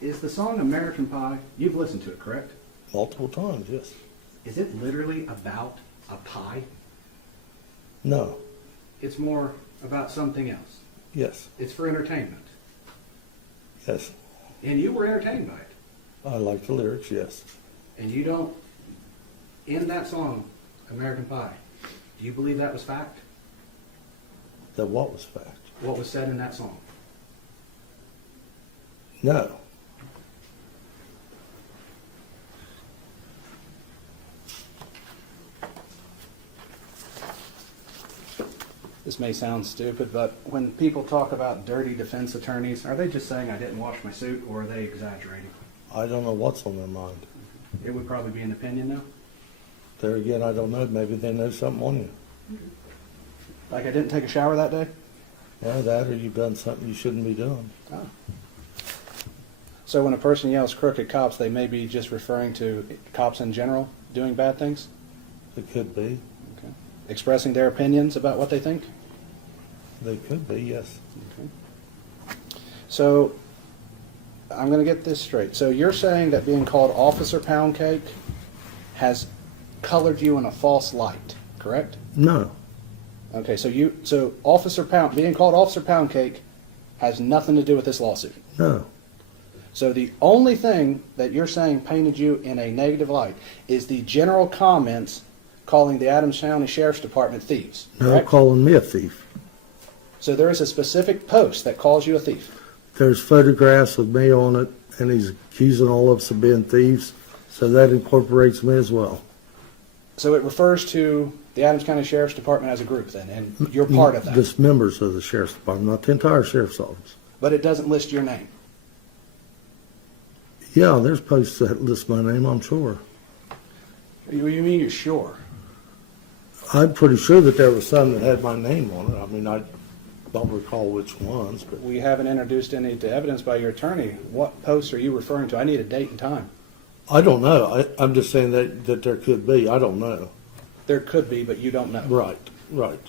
Is the song American Pie, you've listened to it, correct? Multiple times, yes. Is it literally about a pie? No. It's more about something else. Yes. It's for entertainment. Yes. And you were entertained by it. I like the lyrics, yes. And you don't, in that song, American Pie, do you believe that was fact? That what was fact? What was said in that song? No. This may sound stupid, but when people talk about dirty defense attorneys, are they just saying I didn't wash my suit, or are they exaggerating? I don't know what's on their mind. It would probably be an opinion, though. There again, I don't know. Maybe they know something on you. Like I didn't take a shower that day? Yeah, that or you've done something you shouldn't be doing. Oh. So when a person yells crooked cops, they may be just referring to cops in general doing bad things? It could be. Okay. Expressing their opinions about what they think? They could be, yes. Okay. So I'm going to get this straight. So you're saying that being called Officer Pound Cake has colored you in a false light, correct? No. Okay, so being called Officer Pound Cake has nothing to do with this lawsuit. No. So the only thing that you're saying painted you in a negative light is the general comments calling the Adams County Sheriff's Department thieves, No correct? calling me a thief. So there is a specific post that calls you a thief. There's photographs of me on it, and he's accusing all of us of being thieves, so that incorporates me as well. So it refers to the Adams County Sheriff's Department as a group then, and you're part of that. Just members of the Sheriff's Department, not the entire Sheriff's Office. But it doesn't list your name. Yeah, there's posts that list my name, I'm sure. You mean you're sure? I'm pretty sure that there was some that had my name on it. I mean, I don't recall which ones, but We haven't introduced any to evidence by your attorney. What posts are you referring to? I need a date and time. I don't know. I'm just saying that there could be. I don't know. There could be, but you don't know. Right.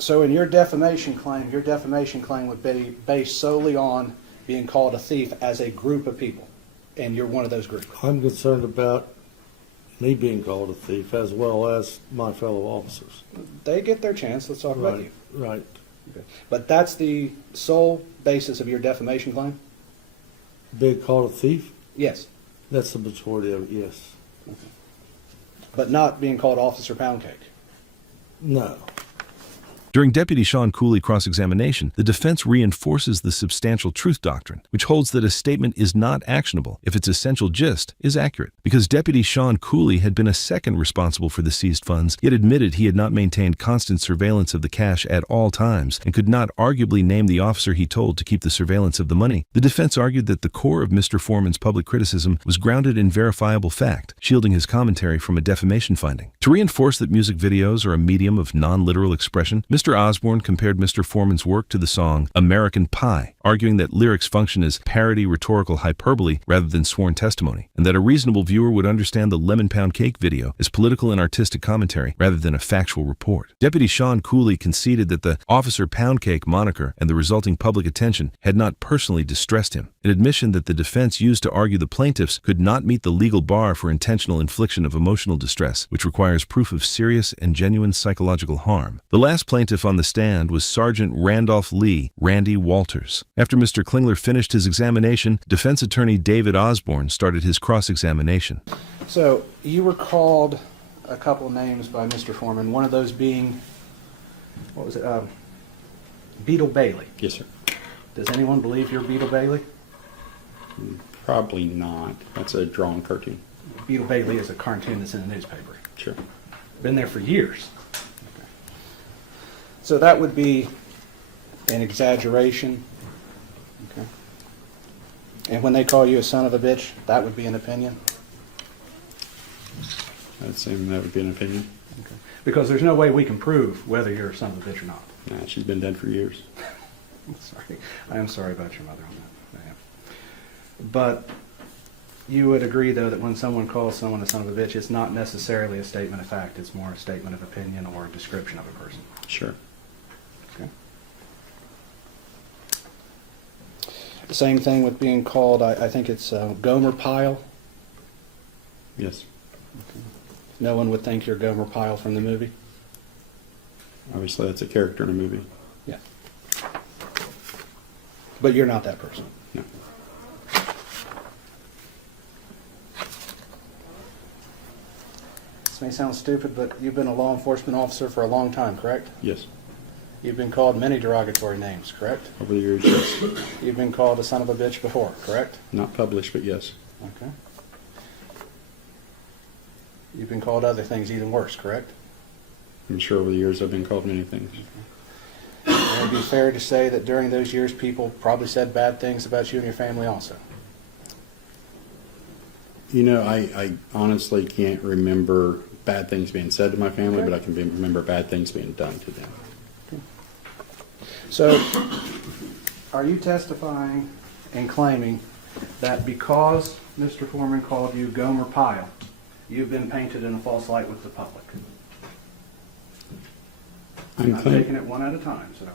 So in your defamation claim would be based solely on being called a thief as a group of people, and you're one of those groups. I'm concerned about me being called a thief as well as my fellow officers. They get their chance. Let's talk about you. Right. Okay. But that's the sole basis of your defamation claim? Being called a thief? Yes. That's the majority of it, yes. But not being called Officer Poundcake? No. During Deputy Sean Cooley cross-examination, the defense reinforces the substantial truth doctrine, which holds that a statement is not actionable if its essential gist is accurate. Because Deputy Sean Cooley had been a second responsible for the seized funds, yet admitted he had not maintained constant surveillance of the cash at all times and could not arguably name the officer he told to keep the surveillance of the money, the defense argued that the core of Mr. Foreman's public criticism was grounded in verifiable fact, shielding his commentary from a defamation finding. To reinforce that music videos are a medium of non-literal expression, Mr. Osborne compared Mr. Foreman's work to the song American Pie, arguing that lyrics function as parody rhetorical hyperbole rather than sworn testimony, and that a reasonable viewer would understand the Lemon Pound Cake video as political and artistic commentary rather than a factual report. Deputy Sean Cooley conceded that the Officer Pound Cake moniker and the resulting public attention had not personally distressed him, an admission that the defense used to argue the plaintiffs could not meet the legal bar for intentional infliction of emotional distress, which requires proof of serious and genuine psychological harm. The last plaintiff on the stand was Sergeant Randolph Lee, Randy Walters. After Mr. Klingler finished his examination, defense attorney David Osborne started his cross-examination. So you were called a couple names by Mr. Foreman, one of those being, what was it, Beetle Bailey. Yes, sir. Does anyone believe you're Beetle Bailey? Probably not. That's a drawn cartoon. Beetle Bailey is a cartoon that's in the newspaper. Sure. Been there for years. So that would be an exaggeration. Okay. And when they call you a son of a bitch, that would be an opinion? I'd say that would be an opinion. Okay. Because there's no way we can prove whether you're a son of a bitch or not. Nah, she's been dead for years. I'm sorry. I am sorry about your mother on that. I am. But you would agree, though, that when someone calls someone a son of a bitch, it's not necessarily a statement of fact. It's more a statement of opinion or a description of a person. Sure. Okay. The same thing with being called, I think it's Gomer Pyle. Yes. No one would think you're Gomer Pyle from the movie. Obviously, that's a character in a movie. Yeah. But you're not that person. No. This may sound stupid, but you've been a law enforcement officer for a long time, correct? Yes. You've been called many derogatory names, correct? Over the years, yes. You've been called a son of a bitch before, correct? Not published, but yes. Okay. You've been called other things even worse, correct? I'm sure over the years I've been called many things. Would it be fair to say that during those years people probably said bad things about you and your family also? You know, I honestly can't remember bad things being said to my family, Okay. but I can remember bad things being done to them. So, are you testifying and claiming that because Mr. Foreman called you Gomer Pyle, you've been painted in a false light with the public? I'm taking it one at a time, so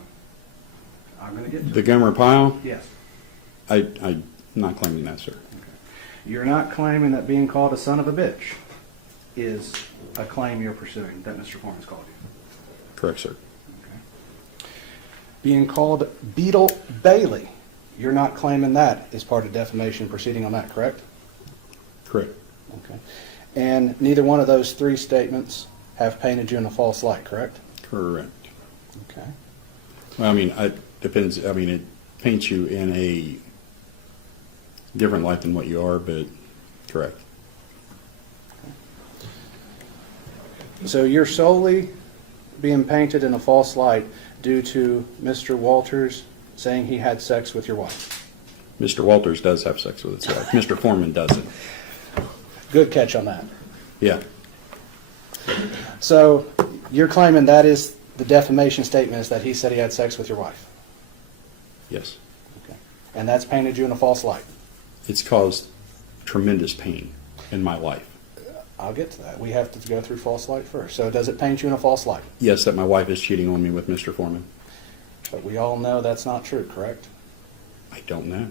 I'm going to get to The it. Gomer Pyle? Yes. I'm not claiming that, sir. You're not claiming that being called a son of a bitch is a claim you're pursuing, that Mr. Foreman's called you? Correct, sir. Being called Beetle Bailey, you're not claiming that is part of defamation proceeding on that, correct? Correct. Okay. And neither one of those three statements have painted you in a false light, correct? Correct. Okay. Well, I mean, it depends. I mean, it paints you in a different light than what you are, but correct. So you're solely being painted in a false light due to Mr. Walters saying he had sex with your wife. Mr. Walters does have sex with his wife. Mr. Foreman doesn't. Good catch on that. Yeah. So you're claiming that is the defamation statement, is that he said he had sex with your wife. Yes. Okay. And that's painted you in a false light. It's caused tremendous pain in my life. I'll get to that. We have to go through false light first. So does it paint you in a false light? Yes, that my wife is cheating on me with Mr. Foreman. But we all know that's not true, correct? I don't know.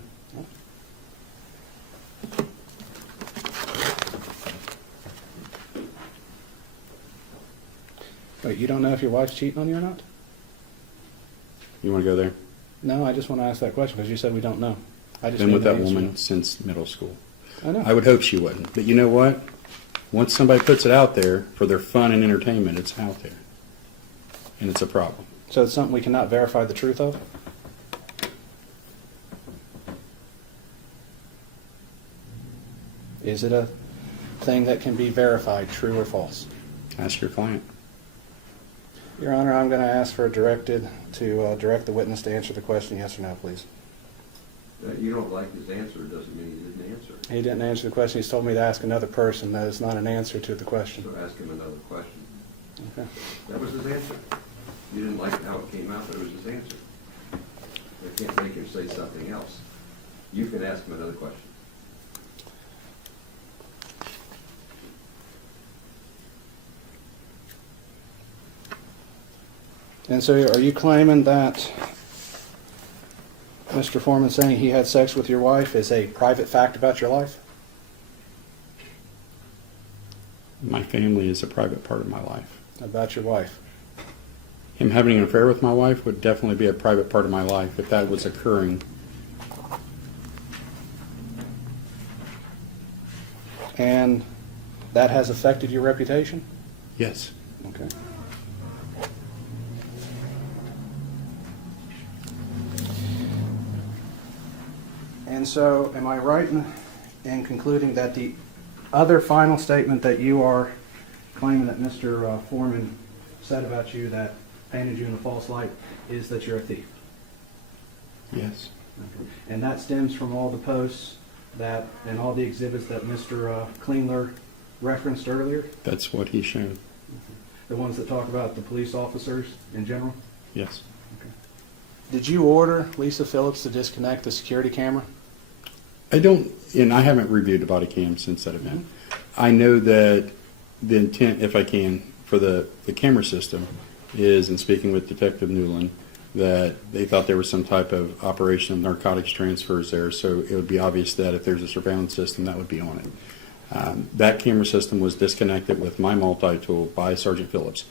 Wait, you don't know if your wife's cheating on you or not? You want to go there? No, I just want to ask that question because you said we don't know. I just Been need with the that answer. woman since middle school. I know. I would hope she wouldn't. But you know what? Once somebody puts it out there for their fun and entertainment, it's out there. And it's a problem. So it's something we cannot verify the truth of? Is it a thing that can be verified, true or false? Ask your client. Your Honor, I'm going to ask for direct the witness to answer the question, yes or no, please. You don't like his answer, doesn't mean he didn't answer. He didn't answer the question. He's told me to ask another person. That is not an answer to the question. So ask him another question. Okay. That was his answer. You didn't like how it came out, but it was his answer. They can't make him say something else. You can ask him another question. And so are you claiming that Mr. Foreman saying he had sex with your wife is a private fact about your life? My family is a private part of my life. About your wife? Him having an affair with my wife would definitely be a private part of my life if that was occurring. And that has affected your reputation? Yes. Okay. And so, am I right in concluding that the other final statement that you are claiming that Mr. Foreman said about you that painted you in a false light is that you're a thief? Yes. And that stems from all the posts that and all the exhibits that Mr. Klingler referenced earlier? That's what he showed. The ones that talk about the police officers in general? Yes. Did you order Lisa Phillips to disconnect the security camera? I don't, and I haven't reviewed the body cam since that event. I know that the intent, if I can, for the camera system is, in speaking with Detective Newland, that they thought there was some type of operation of narcotics transfers there, so it would be obvious that if there's a surveillance system, that would be on it. That camera system was disconnected with my multi-tool by Sergeant Phillips.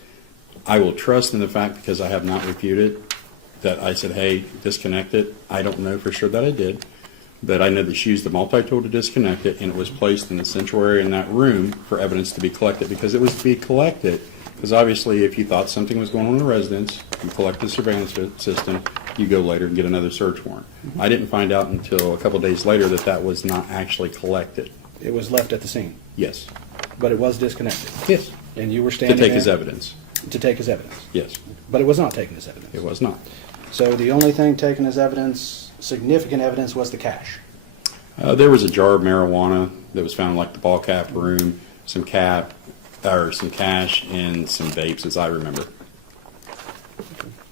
I will trust in the fact, because I have not reviewed it, that I said, hey, disconnect it. I don't know for sure that I did, but I know that she used the multi-tool to disconnect it, and it was placed in the central area in that room for evidence to be collected, because it was to be collected. Because obviously, if you thought something was going on in the residence, you collect the surveillance system, you go later and get another search warrant. I didn't find out until a couple of days later that that was not actually collected. It was left at the scene, Yes. but it was disconnected. Yes. And you were To standing take there his evidence. to take his evidence. Yes. But it was not taken as evidence. It was not. So the only thing taken as evidence, significant evidence, was the cash. There was a jar of marijuana that was found in like the ball cap room, some cash, and some vapes, as I remember.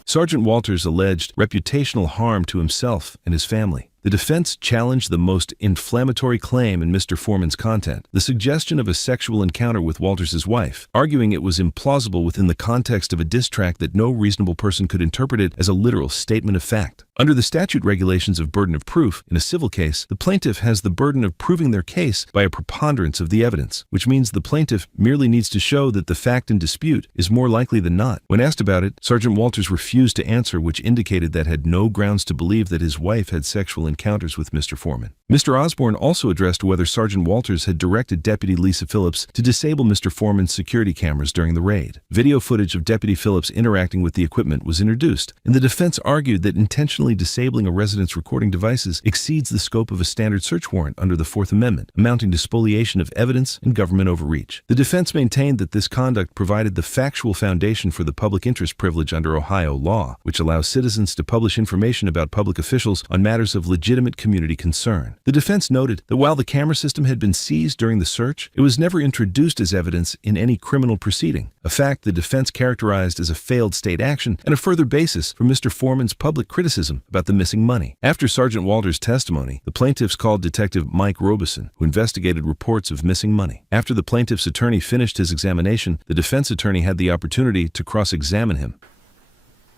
Sergeant Walters alleged reputational harm to himself and his family. The defense challenged the most inflammatory claim in Mr. Foreman's content, the suggestion of a sexual encounter with Walters' wife, arguing it was implausible within the context of a diss track that no reasonable person could interpret it as a literal statement of fact. Under the statute regulations of burden of proof, in a civil case, the plaintiff has the burden of proving their case by a preponderance of the evidence, which means the plaintiff merely needs to show that the fact in dispute is more likely than not. When asked about it, Sergeant Walters refused to answer, which indicated that had no grounds to believe that his wife had sexual encounters with Mr. Foreman. Mr. Osborne also addressed whether Sergeant Walters had directed Deputy Lisa Phillips to disable Mr. Foreman's security cameras during the raid. Video footage of Deputy Phillips interacting with the equipment was introduced, and the defense argued that intentionally disabling a resident's recording devices exceeds the scope of a standard search warrant under the Fourth Amendment, amounting to spoliation of evidence and government overreach. The defense maintained that this conduct provided the factual foundation for the public interest privilege under Ohio law, which allows citizens to publish information about public officials on matters of legitimate community concern. The defense noted that while the camera system had been seized during the search, it was never introduced as evidence in any criminal proceeding, a fact the defense characterized as a failed state action and a further basis for Mr. Foreman's public criticism about the missing money. After Sergeant Walters' testimony, the plaintiffs called Detective Mike Robeson, who investigated reports of missing money. After the plaintiff's attorney finished his examination, the defense attorney had the opportunity to cross-examine him.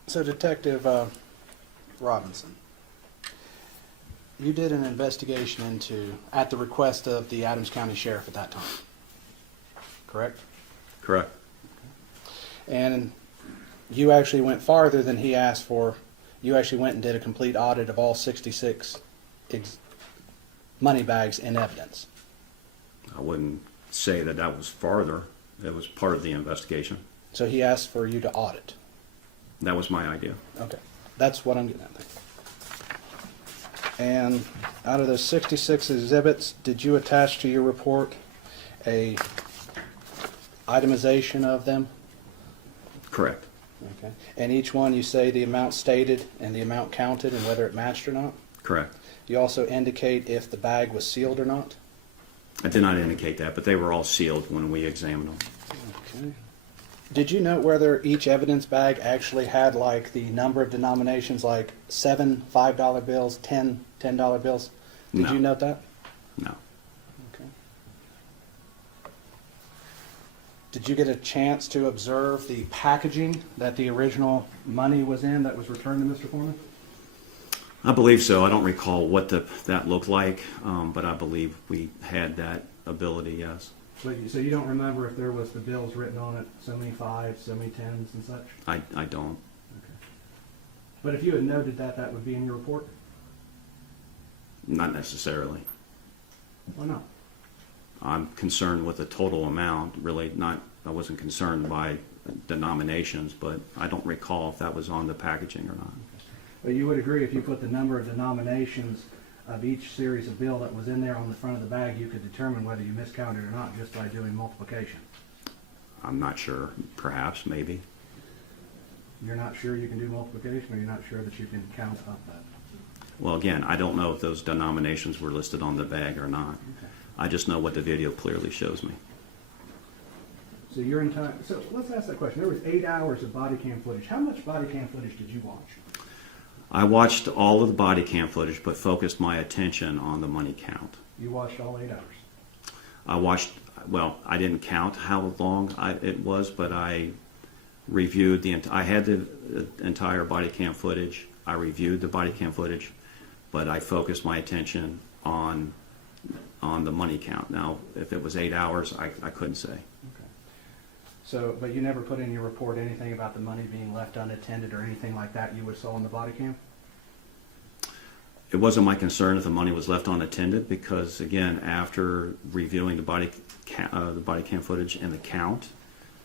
So Detective Robinson, you did an investigation at the request of the Adams County Sheriff at that time, correct? Correct. And you actually went farther than he asked for. You actually went and did a complete audit of all 66 money bags in evidence. I wouldn't say that that was farther. It was part of the investigation. So he asked for you to audit. That was my idea. Okay, that's what I'm getting at. And out of those 66 exhibits, did you attach to your report a itemization of them? Correct. Okay. And each one you say the amount stated and the amount counted and whether it matched or not? Correct. You also indicate if the bag was sealed or not? I did not indicate that, but they were all sealed when we examined them. Okay. Did you note whether each evidence bag actually had like the number of denominations, like 7 $5 bills, 10 $10 bills? Did No. you note that? No. Okay. Did you get a chance to observe the packaging that the original money was in that was returned to Mr. Foreman? I believe so. I don't recall what that looked like, but I believe we had that ability, yes. So you don't remember if there was the bills written on it, so many 5s, so many 10s and such? I don't. Okay. But if you had noted that, that would be in your report? Not necessarily. Why not? I'm concerned with the total amount, really not, I wasn't concerned by denominations, but I don't recall if that was on the packaging or not. But you would agree if you put the number of denominations of each series of bill that was in there on the front of the bag, you could determine whether you miscounted or not just by doing multiplication. I'm not sure. Perhaps, maybe. You're not sure you can do multiplication, or you're not sure that you can count up that? Well, again, I don't know if those denominations were listed on the bag or not. Okay. I just know what the video clearly shows me. So your entire, so let's ask that question. There was 8 hours of body cam footage. How much body cam footage did you watch? I watched all of the body cam footage, but focused my attention on the money count. You watched all 8 hours. I watched, well, I didn't count how long it was, but I reviewed I had the entire body cam footage. I reviewed the body cam footage, but I focused my attention on the money count. Now, if it was 8 hours, I couldn't say. Okay. So, but you never put in your report anything about the money being left unattended or anything like that you would saw on the body cam? It wasn't my concern if the money was left unattended because, again, after reviewing the body cam footage and the count,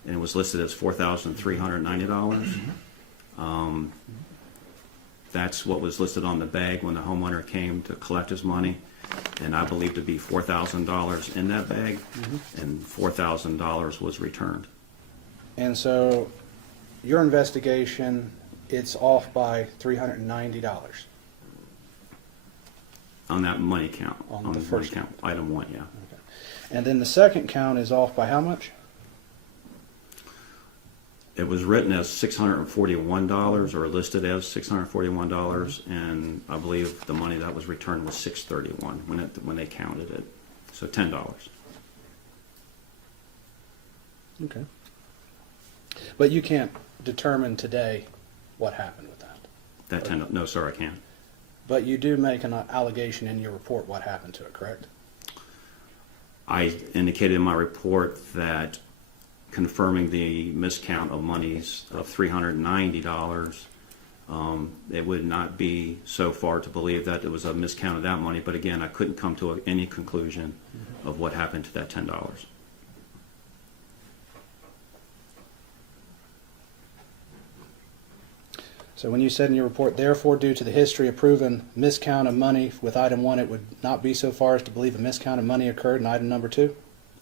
and it was listed as $4,390. That's what was listed on the bag when the homeowner came to collect his money, and I believe to be $4,000 in that bag, and $4,000 was returned. And so your investigation, it's off by $390. On that money count. On On the the first first count. Item 1, yeah. Okay. And then the second count is off by how much? It was written as $641 or listed as $641, and I believe the money that was returned was $631 when they counted it. So $10. Okay. But you can't determine today what happened with that. That $10, no, sir, I can't. But you do make an allegation in your report what happened to it, correct? I indicated in my report that confirming the miscount of monies of $390, it would not be so far to believe that it was a miscount of that money, but again, I couldn't come to any conclusion of what happened to that $10. So when you said in your report, therefore, due to the history of proven miscount of money with item 1, it would not be so far as to believe a miscount of money occurred in item number 2?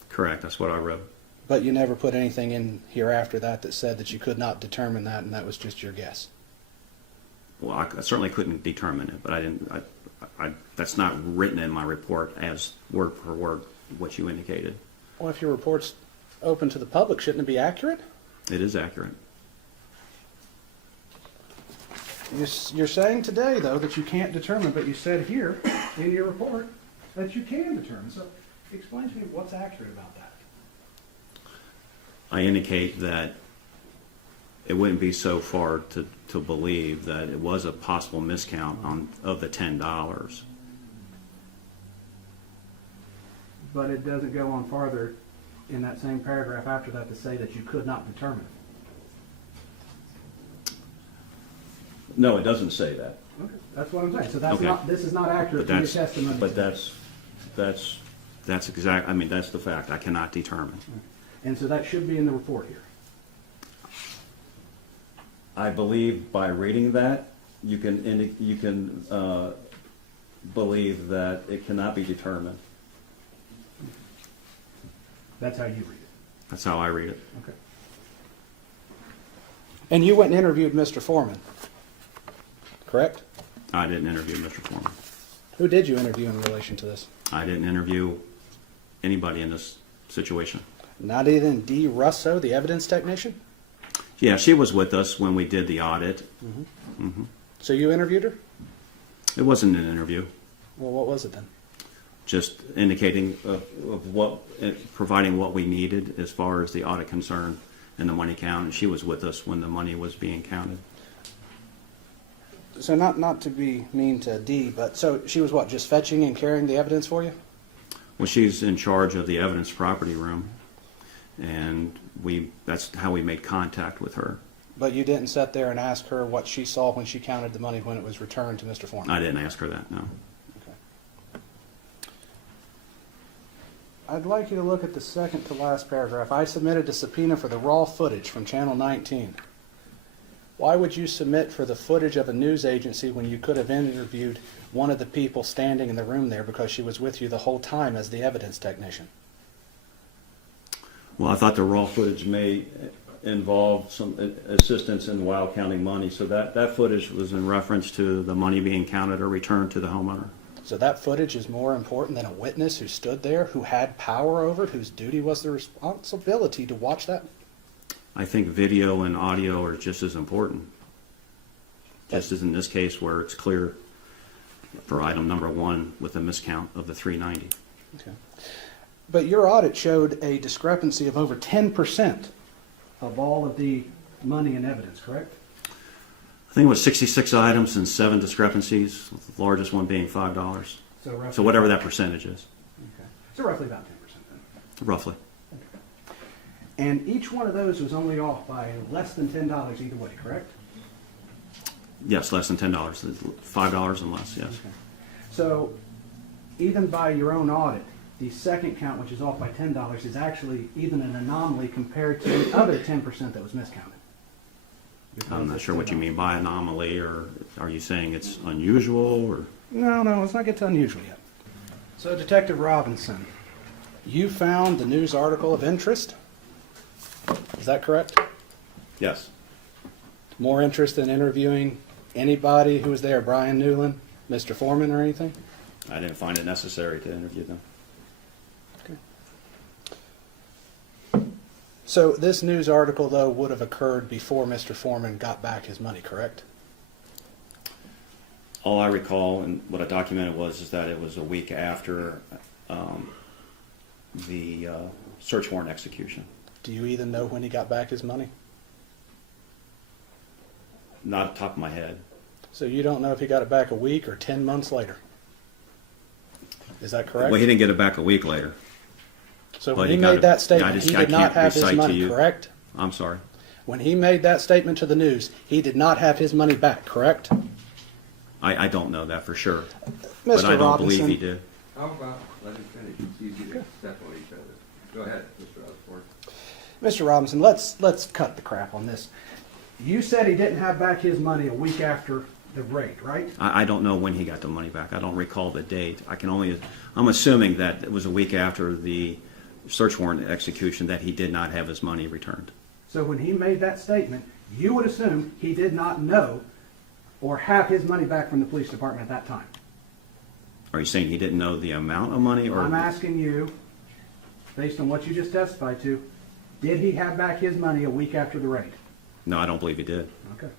Correct, that's what I wrote. But you never put anything in here after that that said that you could not determine that, and that was just your guess. Well, I certainly couldn't determine it, but I didn't. That's not written in my report as word for word what you indicated. Well, if your report's open to the public, shouldn't it be accurate? It is accurate. You're saying today, though, that you can't determine, but you said here in your report that you can determine. So explain to me what's accurate about that. I indicate that it wouldn't be so far to believe that it was a possible miscount of the $10. But it doesn't go on farther in that same paragraph after that to say that you could not determine. No, it doesn't say that. Okay, that's what I'm saying. So that's Okay. not, this is not accurate But to your that's, testimony. but that's exact, I mean, that's the fact. I cannot determine. And so that should be in the report here. I believe by reading that, you can believe that it cannot be determined. That's how you read it. That's how I read it. Okay. And you went and interviewed Mr. Foreman, correct? I didn't interview Mr. Foreman. Who did you interview in relation to this? I didn't interview anybody in this situation. Not even Dee Russo, the evidence technician? Yeah, she was with us when we did the audit. So you interviewed her? It wasn't an interview, Well, what was it then? just indicating of what, providing what we needed as far as the audit concerned and the money count. And she was with us when the money was being counted. So not to be mean to Dee, but so she was what, just fetching and carrying the evidence for you? Well, she's in charge of the evidence property room, and that's how we made contact with her. But you didn't sit there and ask her what she saw when she counted the money when it was returned to Mr. Foreman? I didn't ask her that, no. Okay. I'd like you to look at the second to last paragraph. I submitted a subpoena for the raw footage from Channel 19. Why would you submit for the footage of a news agency when you could have interviewed one of the people standing in the room there because she was with you the whole time as the evidence technician? Well, I thought the raw footage may involve some assistance in while counting money, so that footage was in reference to the money being counted or returned to the homeowner. So that footage is more important than a witness who stood there, who had power over it, whose duty was the responsibility to watch that? I think video and audio are just as important. Just as in this case where it's clear for item number 1 with a miscount of the 390. Okay. But your audit showed a discrepancy of over 10% of all of the money and evidence, correct? I think it was 66 items and 7 discrepancies, with the largest one being $5. So whatever that percentage is, Okay. So roughly about 10% then. roughly. And each one of those was only off by less than $10 either way, correct? Yes, less than $10, $5 and less, yes. Okay. So even by your own audit, the second count, which is off by $10, is actually even an anomaly compared to the other 10% that was miscounted. I'm not sure what you mean by anomaly, or are you saying it's unusual, or? No, let's not get to unusual yet. So Detective Robinson, you found the news article of interest? Is that correct? Yes. More interest in interviewing anybody who was there, Brian Newland, Mr. Foreman, or anything? I didn't find it necessary to interview them. Okay. So this news article, though, would have occurred before Mr. Foreman got back his money, correct? All I recall and what I documented is that it was a week after the search warrant execution. Do you even know when he got back his money? Not off the top of my head. So you don't know if he got it back a week or 10 months later? Is that correct? Well, he didn't get it back a week later. So but when he got made it- that statement, I he can't did not have his recite to money, you. correct? I'm sorry. When he made that statement to the news, he did not have his money back, correct? I don't know that for sure. Mr. But I don't believe Robinson, he did. How about, let him finish, it's easy to step on each other. Go ahead, Mr. Osborne. Mr. Robinson, let's cut the crap on this. You said he didn't have back his money a week after the raid, right? I don't know when he got the money back. I don't recall the date. I'm assuming that it was a week after the search warrant execution that he did not have his money returned. So when he made that statement, you would assume he did not know or have his money back from the police department at that time. Are you saying he didn't know the amount of money, or? I'm asking you, based on what you just testified to, did he have back his money a week after the raid? No, I don't believe he did. Okay.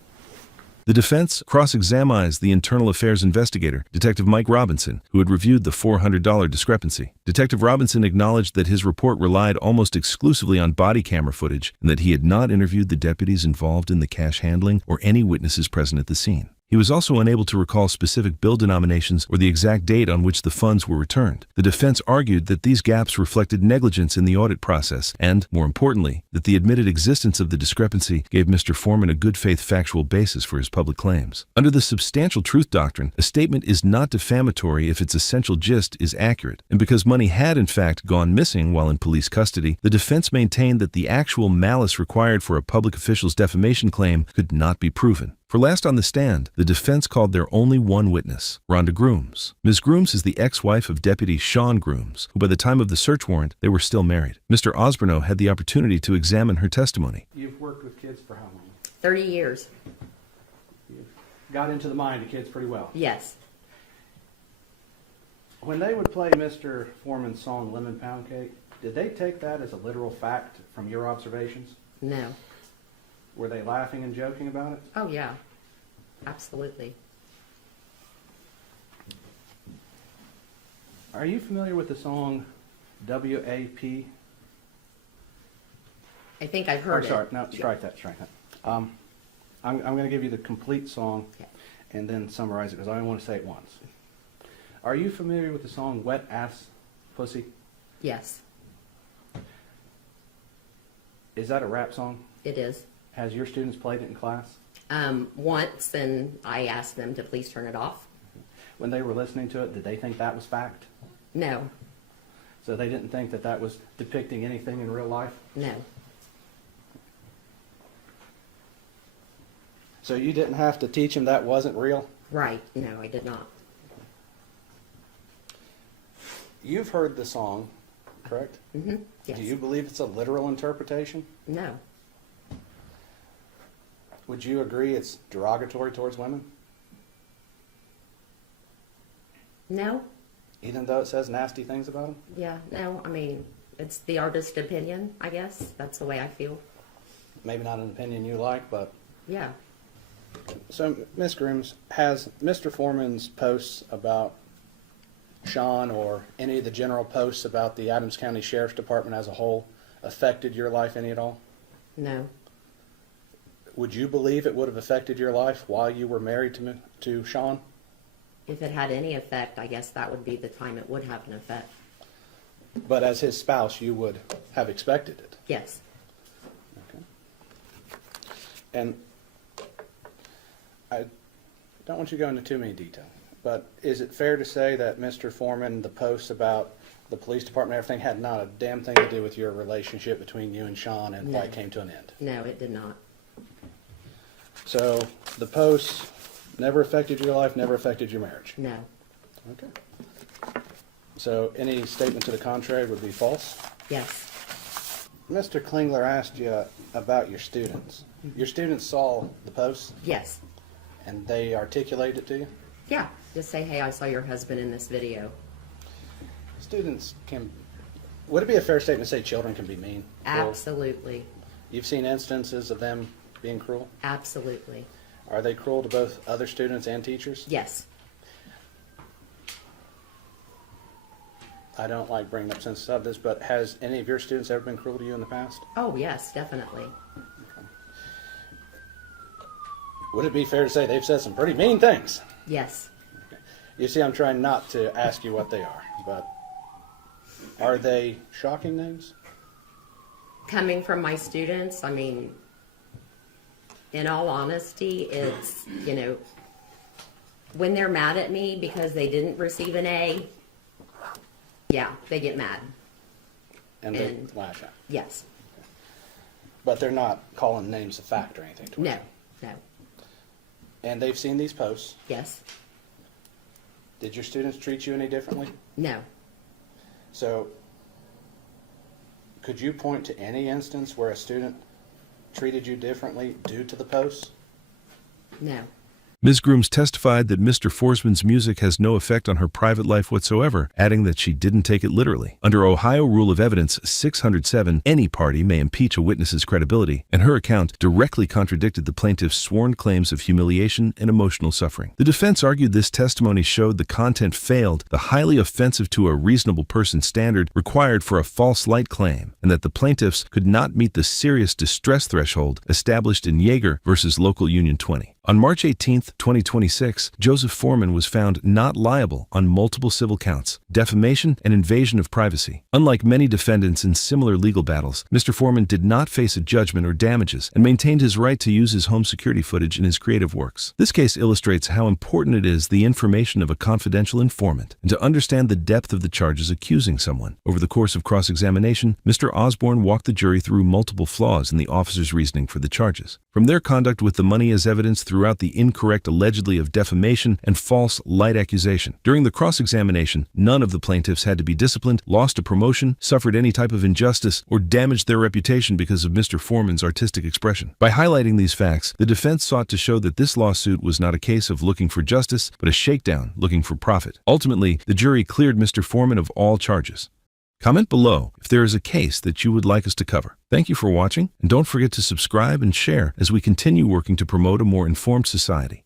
The defense cross-examined the internal affairs investigator, Detective Mike Robinson, who had reviewed the $400 discrepancy. Detective Robinson acknowledged that his report relied almost exclusively on body camera footage and that he had not interviewed the deputies involved in the cash handling or any witnesses present at the scene. He was also unable to recall specific bill denominations or the exact date on which the funds were returned. The defense argued that these gaps reflected negligence in the audit process and, more importantly, that the admitted existence of the discrepancy gave Mr. Foreman a good faith factual basis for his public claims. Under the substantial truth doctrine, a statement is not defamatory if its essential gist is accurate, and because money had in fact gone missing while in police custody, the defense maintained that the actual malice required for a public official's defamation claim could not be proven. For last on the stand, the defense called their only one witness, Rhonda Grooms. Ms. Grooms is the ex-wife of Deputy Sean Grooms, who by the time of the search warrant, they were still married. Mr. Osborno had the opportunity to examine her testimony. You've worked with kids for how long? 30 years. You've got into the mind of kids pretty well. Yes. When they would play Mr. Foreman's song Lemon Pound Cake, did they take that as a literal fact from your observations? No. Were they laughing and joking about it? Oh, yeah. Absolutely. Are you familiar with the song WAP? I think I've heard Oh, sorry, it. no, strike that. I'm going to give you the complete song Okay. and then summarize it because I only want to say it once. Are you familiar with the song Wet Ass Pussy? Yes, Is that a rap song? it is. Has your students played it in class? Once, and I asked them to please turn it off. When they were listening to it, did they think that was fact? No, So they didn't think that that was depicting anything in real life? no, So you didn't have to teach them that wasn't real? right. No, I did not. You've heard the song, correct? Mm-hmm. Yes. Do you believe it's a literal interpretation? No, Would you agree it's derogatory towards women? no, Even though it says nasty things about them? yeah, no. I mean, it's the artist's opinion, I guess. That's the way I feel. Maybe not an opinion you like, but... Yeah. So, Ms. Grooms, has Mr. Foreman's posts about Sean or any of the general posts about the Adams County Sheriff's Department as a whole affected your life any at all? No, Would you believe it would have affected your life while you were married to Sean? if it had any effect, I guess that would be the time it would have an effect. But as his spouse, you would have expected it. Yes. Okay. And I don't want you to go into too many details, but is it fair to say that Mr. Foreman, the posts about the police department and everything had not a damn thing to do with your relationship between you and Sean and why it came to an end? No, it did not. So the posts never affected your life, never affected your marriage? No. Okay. So any statement to the contrary would be false? Yes. Mr. Klingler asked you about your students. Your students saw the posts Yes. and they articulated it to you? Yeah. Just say, hey, I saw your husband in this video. Students can, would it be a fair statement to say children can be mean? Cruel? Absolutely. You've seen instances of them being cruel? Absolutely. Are they cruel to both other students and teachers? Yes. I don't like bringing up sensitive subjects, but has any of your students ever been cruel to you in the past? Oh, yes, definitely. Would it be fair to say they've said some pretty mean things? Yes. You see, I'm trying not to ask you what they are, but are they shocking names? Coming from my students, I mean, in all honesty, it's, when they're mad at me because they didn't receive an A, yeah, they get mad. And they lash out. Yes. But they're not calling names a fact or anything to No, you. no. And they've seen these posts. Yes. Did your students treat you any differently? No. So, could you point to any instance where a student treated you differently due to the posts? No. Ms. Grooms testified that Mr. Forsman's music has no effect on her private life whatsoever, adding that she didn't take it literally. Under Ohio Rule of Evidence 607, any party may impeach a witness's credibility, and her account directly contradicted the plaintiff's sworn claims of humiliation and emotional suffering. The defense argued this testimony showed the content failed the highly offensive to a reasonable person standard required for a false light claim, and that the plaintiffs could not meet the serious distress threshold established in Yeager versus Local Union 20. On March 18, 2026, Joseph Foreman was found not liable on multiple civil counts, defamation and invasion of privacy. Unlike many defendants in similar legal battles, Mr. Foreman did not face a judgment or damages and maintained his right to use his home security footage in his creative works. This case illustrates how important it is the information of a confidential informant and to understand the depth of the charges accusing someone. Over the course of cross-examination, Mr. Osborne walked the jury through multiple flaws in the officer's reasoning for the charges. From their conduct with the money as evidence throughout the incorrect allegedly of defamation and false light accusation. During the cross-examination, none of the plaintiffs had to be disciplined, lost a promotion, suffered any type of injustice, or damaged their reputation because of Mr. Foreman's artistic expression. By highlighting these facts, the defense sought to show that this lawsuit was not a case of looking for justice, but a shakedown looking for profit. Ultimately, the jury cleared Mr. Foreman of all charges. Comment below if there is a case that you would like us to cover. Thank you for watching, and don't forget to subscribe and share as we continue working to promote a more informed society.